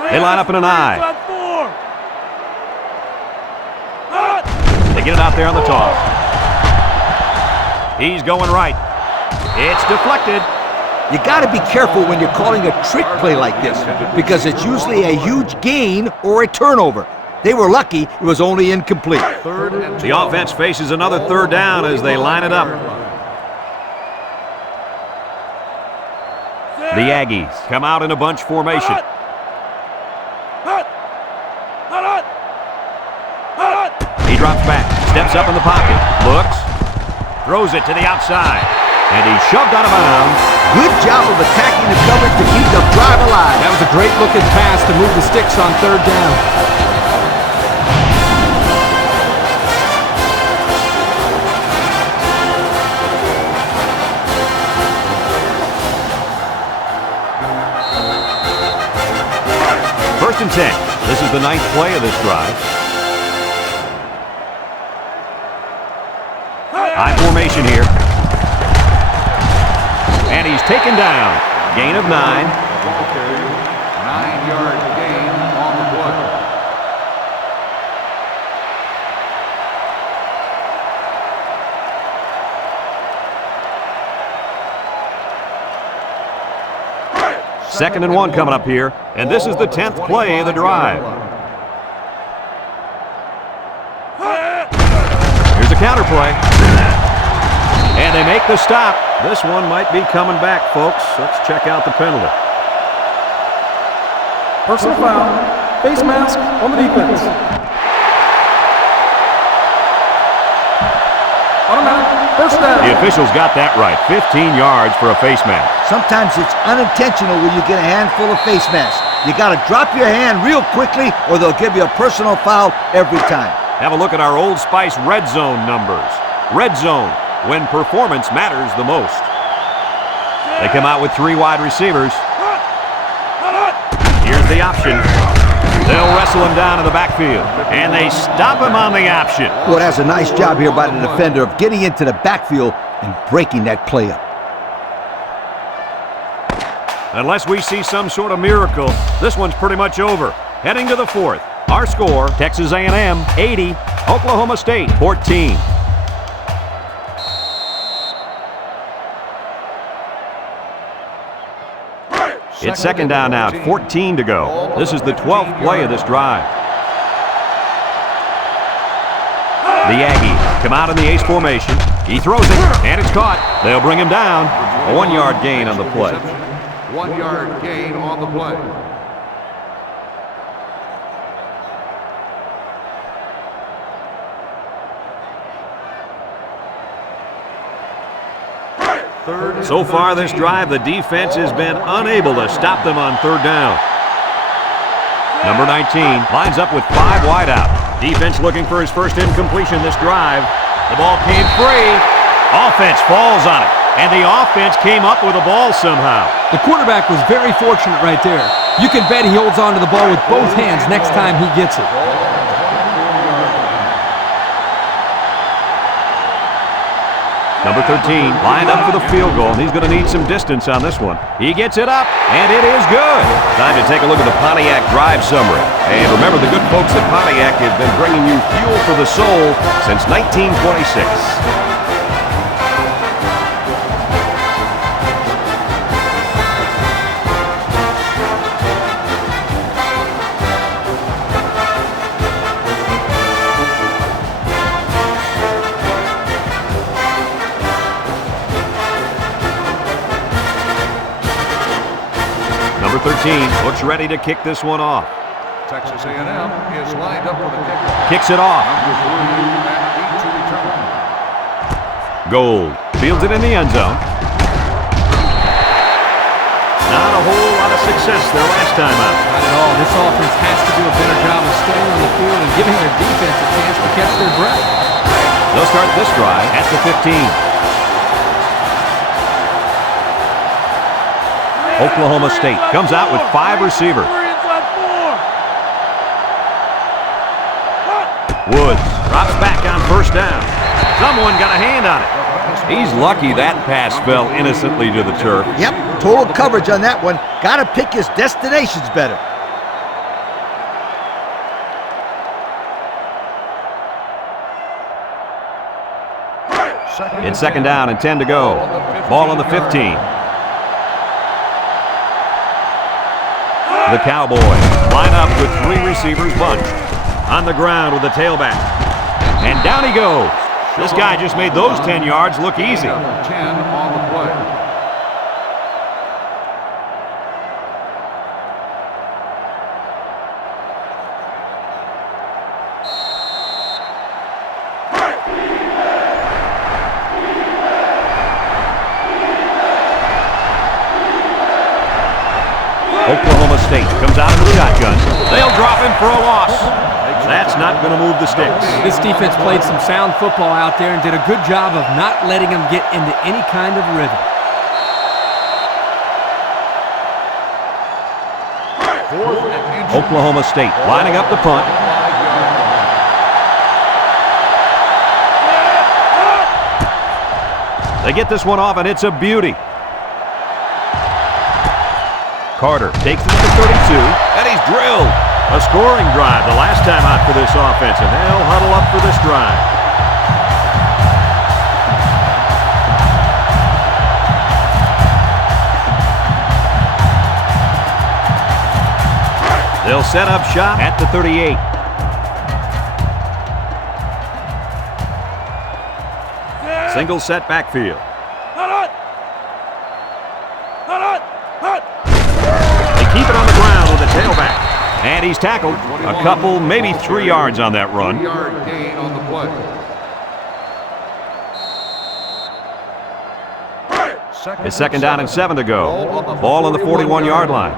They line up in an I. They get it out there on the toss. He's going right. It's deflected. You got to be careful when you're calling a trick play like this because it's usually a huge gain or a turnover. They were lucky it was only incomplete. The offense faces another third down as they line it up. The Aggies come out in a bunch formation. He drops back, steps up in the pocket, looks, throws it to the outside, and he's shoved out of bounds. Good job of attacking the coverage to keep the drive alive. That was a great looking pass to move the sticks on third down. First and 10. This is the 9th play of this drive. High formation here. And he's taken down. Gain of 9. 9-yard gain on the play. Second and 1 coming up here. And this is the 10th play of the drive. Here's a counter play. And they make the stop. This one might be coming back, folks. Let's check out the penalty. Personal foul, face mask on the defense. Automatic, first down. The officials got that right. 15 yards for a face mask. Sometimes it's unintentional when you get a handful of face masks. You got to drop your hand real quickly or they'll give you a personal foul every time. Have a look at our Old Spice red zone numbers. Red zone, when performance matters the most. They come out with 3 wide receivers. Here's the option. They'll wrestle him down in the backfield, and they stop him on the option. Well, that's a nice job here by the defender of getting into the backfield and breaking that play up. Unless we see some sort of miracle, this one's pretty much over. Heading to the 4th. Our score, Texas A&M 80, Oklahoma State 14. It's second down now, 14 to go. This is the 12th play of this drive. The Aggies come out in the ace formation. He throws it, and it's caught. They'll bring him down. A 1-yard gain on the play. 1-yard gain on the play. So far this drive, the defense has been unable to stop them on third down. Number 19 lines up with 5 wide out. Defense looking for his first incompletion this drive. The ball came free. Offense falls on it. And the offense came up with the ball somehow. The quarterback was very fortunate right there. You can bet he holds on to the ball with both hands next time he gets it. Number 13 lined up for the field goal, and he's going to need some distance on this one. He gets it up, and it is good. Time to take a look at the Pontiac drive summary. And remember, the good folks at Pontiac have been bringing you fuel for the soul since 1926. Number 13 looks ready to kick this one off. Texas A&M is lined up with a kicker. Kicks it off. Number 3 at 8 to return. Gold fields it in the end zone. Not a whole lot of success their last time out. Not at all. This offense has to do a better job of staying on the field and giving their defense a chance to catch their breath. They'll start this drive at the 15. Oklahoma State comes out with 5 receivers. Woods drops back on first down. Someone got a hand on it. He's lucky that pass fell innocently to the turf. Yep, total coverage on that one. Got to pick his destinations better. It's second down and 10 to go. Ball on the 15. The Cowboys line up with 3 receivers bunched. On the ground with the tailback. And down he goes. This guy just made those 10 yards look easy. 10 on the play. Oklahoma State comes out of the shotgun. They'll drop him for a loss. That's not going to move the sticks. This defense played some sound football out there and did a good job of not letting them get into any kind of rhythm. Oklahoma State lining up the punt. They get this one off, and it's a beauty. Carter takes it to the 32, and he's drilled. A scoring drive the last time out for this offense, and they'll huddle up for this drive. They'll set up shop at the 38. Single set backfield. Keep it on the ground with the tailback. And he's tackled a couple, maybe 3 yards on that run. 3-yard gain on the play. It's second down and 7 to go. Ball on the 41-yard line.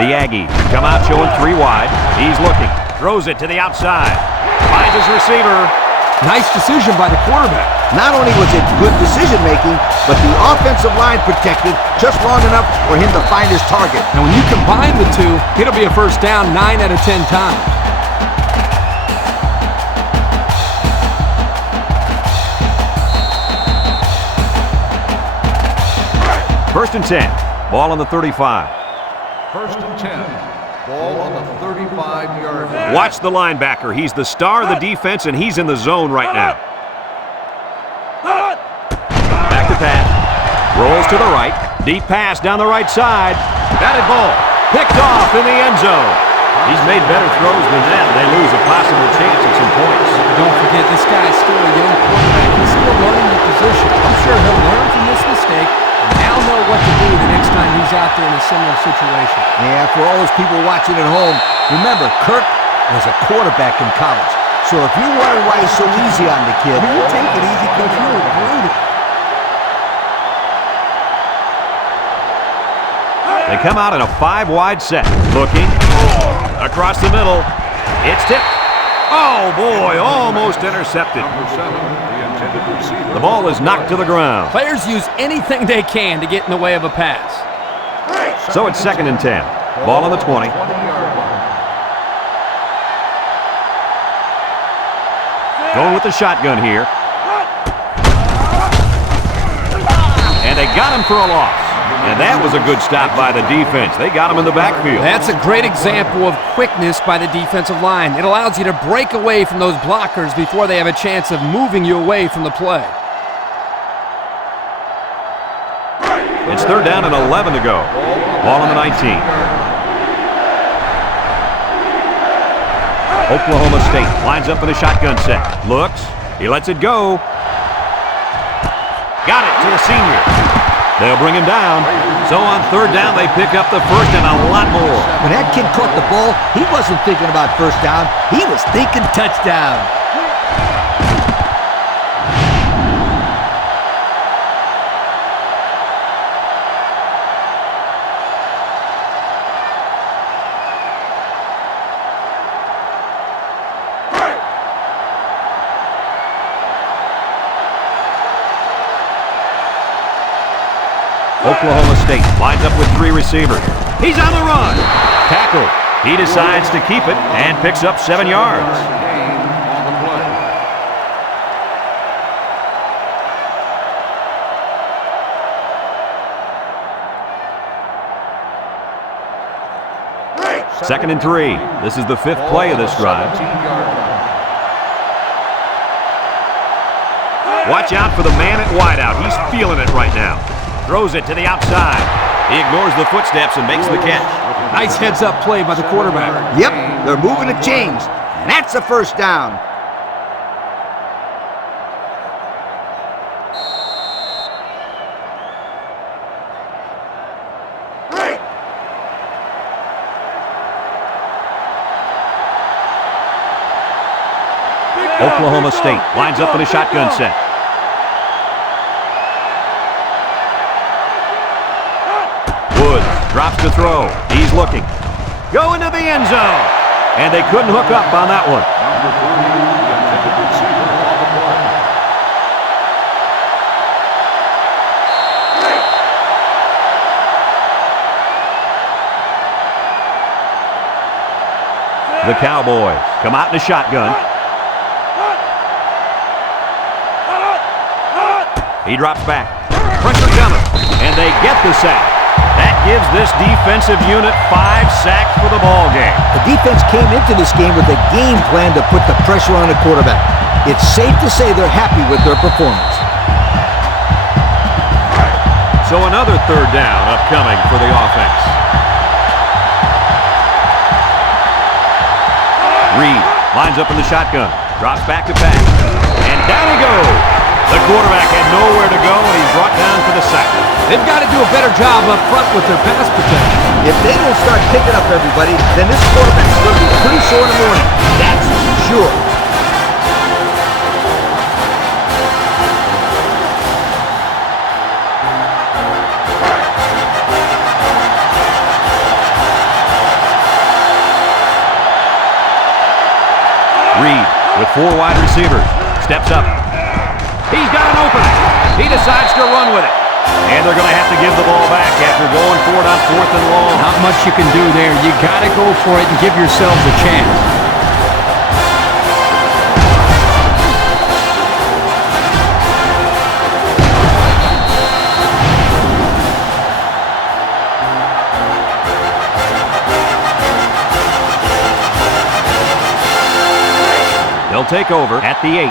The Aggies come out showing 3 wide. He's looking. Throws it to the outside. Finds his receiver. Nice decision by the quarterback. Not only was it good decision-making, but the offensive line protected just long enough for him to find his target. And when you combine the two, it'll be a first down 9 out of 10 times. First and 10. Ball on the 35. First and 10. Ball on the 35-yard line. Watch the linebacker. He's the star of the defense, and he's in the zone right now. Back to pass. Rolls to the right. Deep pass down the right side. Batted ball. Picked off in the end zone. He's made better throws than that. They lose a possible chance at some points. Don't forget, this guy is still a young quarterback. He's still learning the position. I'm sure he'll learn from this mistake and now know what to do the next time he's out there in a similar situation. Yeah, for all those people watching at home, remember, Kirk was a quarterback in college. So if you're wondering why he's so easy on the kid, take it easy because you're brutal. They come out in a 5-wide set. Looking. Across the middle. It's tipped. Oh, boy, almost intercepted. Number 7, the intended receiver. The ball is knocked to the ground. Players use anything they can to get in the way of a pass. So it's second and 10. Ball on the 20. 20-yard line. Going with the shotgun here. And they got him for a loss. And that was a good stop by the defense. They got him in the backfield. That's a great example of quickness by the defensive line. It allows you to break away from those blockers before they have a chance of moving you away from the play. It's third down and 11 to go. Ball on the 19. Oklahoma State lines up in a shotgun set. Looks. He lets it go. Got it to the senior. They'll bring him down. So on third down, they pick up the first and a lot more. When that kid caught the ball, he wasn't thinking about first down. He was thinking touchdown. Oklahoma State lines up with 3 receivers. He's on the run. Tackled. He decides to keep it and picks up 7 yards. Gain on the play. Second and 3. This is the 5th play of this drive. Watch out for the man at wideout. He's feeling it right now. Throws it to the outside. He ignores the footsteps and makes the catch. Nice heads-up play by the quarterback. Yep, they're moving the chains. And that's a first down. Oklahoma State lines up in a shotgun set. Woods drops to throw. He's looking. Go into the end zone. And they couldn't hook up on that one. Number 3, the intended receiver on the play. The Cowboys come out in a shotgun. He drops back. Pressure coming. And they get the sack. That gives this defensive unit 5 sacks for the ball game. The defense came into this game with a game plan to put the pressure on the quarterback. It's safe to say they're happy with their performance. So another third down upcoming for the offense. Reed lines up in the shotgun. Drops back to pass. And down he goes. The quarterback had nowhere to go, and he's brought down for the sack. They've got to do a better job up front with their pass protection. If they don't start picking up everybody, then this quarterback's going to be pretty sore in the morning. That's sure. Reed with 4 wide receivers. Steps up. He's got an opening. He decides to run with it. And they're going to have to give the ball back after going for it on 4th and long. Not much you can do there. You got to go for it and give yourselves a chance. They'll take over at the 8.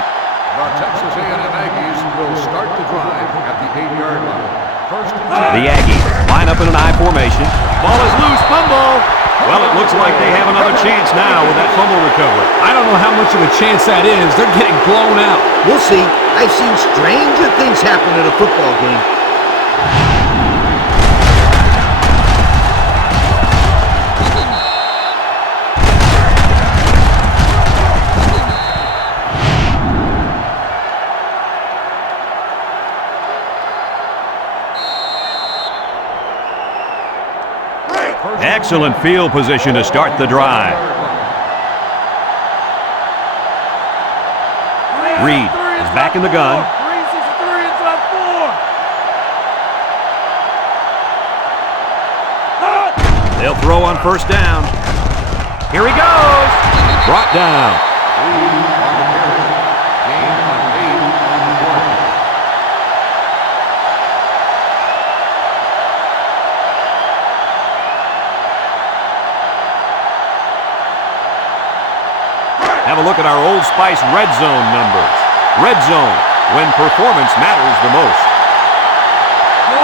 The Texas A&M Aggies will start the drive at the 8-yard line. First and 10. The Aggies line up in an I formation. Ball is loose. Fumble. Well, it looks like they have another chance now with that fumble recovery. I don't know how much of a chance that is. They're getting blown out. We'll see. I've seen stranger things happen in a football game. Excellent field position to start the drive. Reed is back in the gun. They'll throw on first down. Here he goes. Brought down. look at our Old Spice red zone numbers. Red zone, when performance matters the most.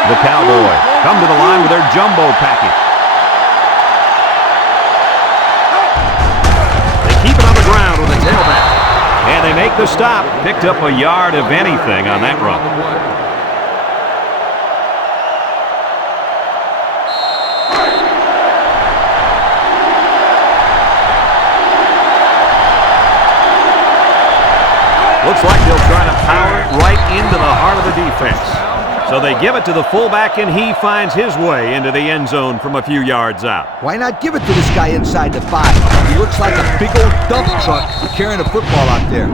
The Cowboys come to the line with their jumbo package. They keep it on the ground with a tailback. And they make the stop. Picked up a yard of anything on that run. Looks like they'll try to power it right into the heart of the defense. So they give it to the fullback, and he finds his way into the end zone from a few yards out. Why not give it to this guy inside the 5? He looks like a big old dump truck carrying a football out there.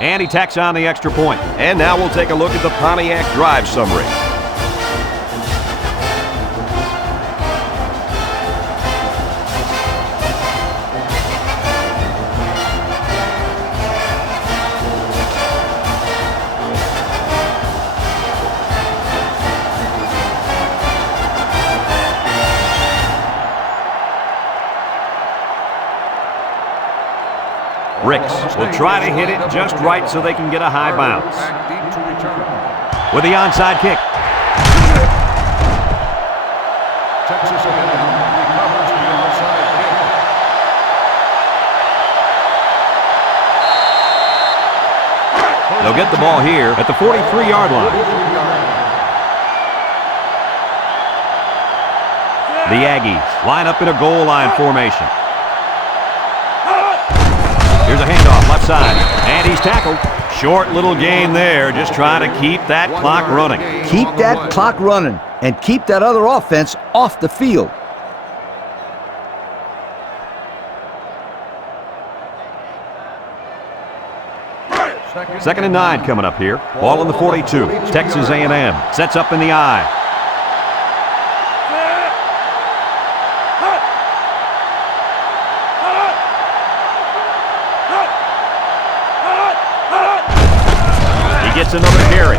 And he tacks on the extra point. And now we'll take a look at the Pontiac drive summary. Ricks will try to hit it just right so they can get a high bounce. Back deep to return. With the onside kick. Texas A&M recovers the onside kick. They'll get the ball here at the 43-yard line. The Aggies line up in a goal line formation. Here's a handoff left side, and he's tackled. Short little gain there, just trying to keep that clock running. Keep that clock running and keep that other offense off the field. Second and 9 coming up here. Ball on the 42. Texas A&M sets up in the I. Gets another carry,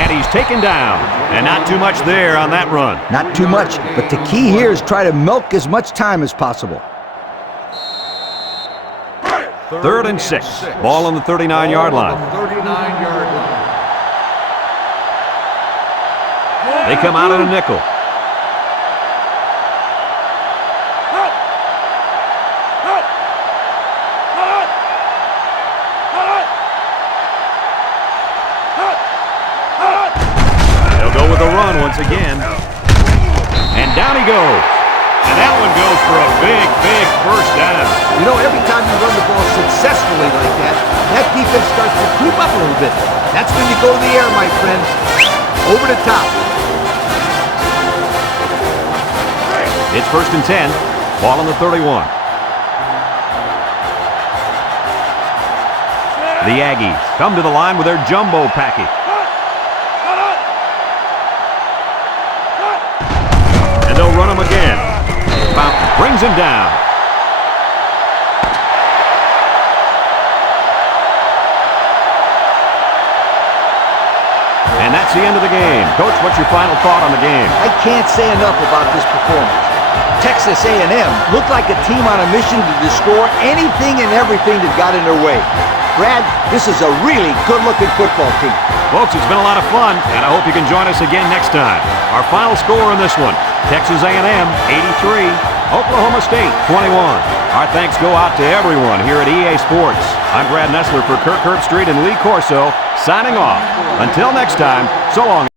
and he's taken down, and not too much there on that run. Not too much, but the key here is try to milk as much time as possible. Third and 6. Ball on the 39-yard line. 39-yard line. They come out in a nickel. With a run once again. And down he goes. And that one goes for a big, big first down. You know, every time you run the ball successfully like that, that defense starts to creep up a little bit. That's when you go to the air, my friend. Over the top. It's first and 10. Ball on the 31. The Aggies come to the line with their jumbo package. They'll run him again. Fountain brings him down. And that's the end of the game. Coach, what's your final thought on the game? I can't say enough about this performance. Texas A&M looked like a team on a mission to destroy anything and everything that got in their way. Brad, this is a really good-looking football team. Folks, it's been a lot of fun, and I hope you can join us again next time. Our final score in this one, Texas A&M 83, Oklahoma State 21. Our thanks go out to everyone here at EA Sports. I'm Brad Nessler for Kirk Herbstreit and Lee Corso, signing off. Until next time, so long.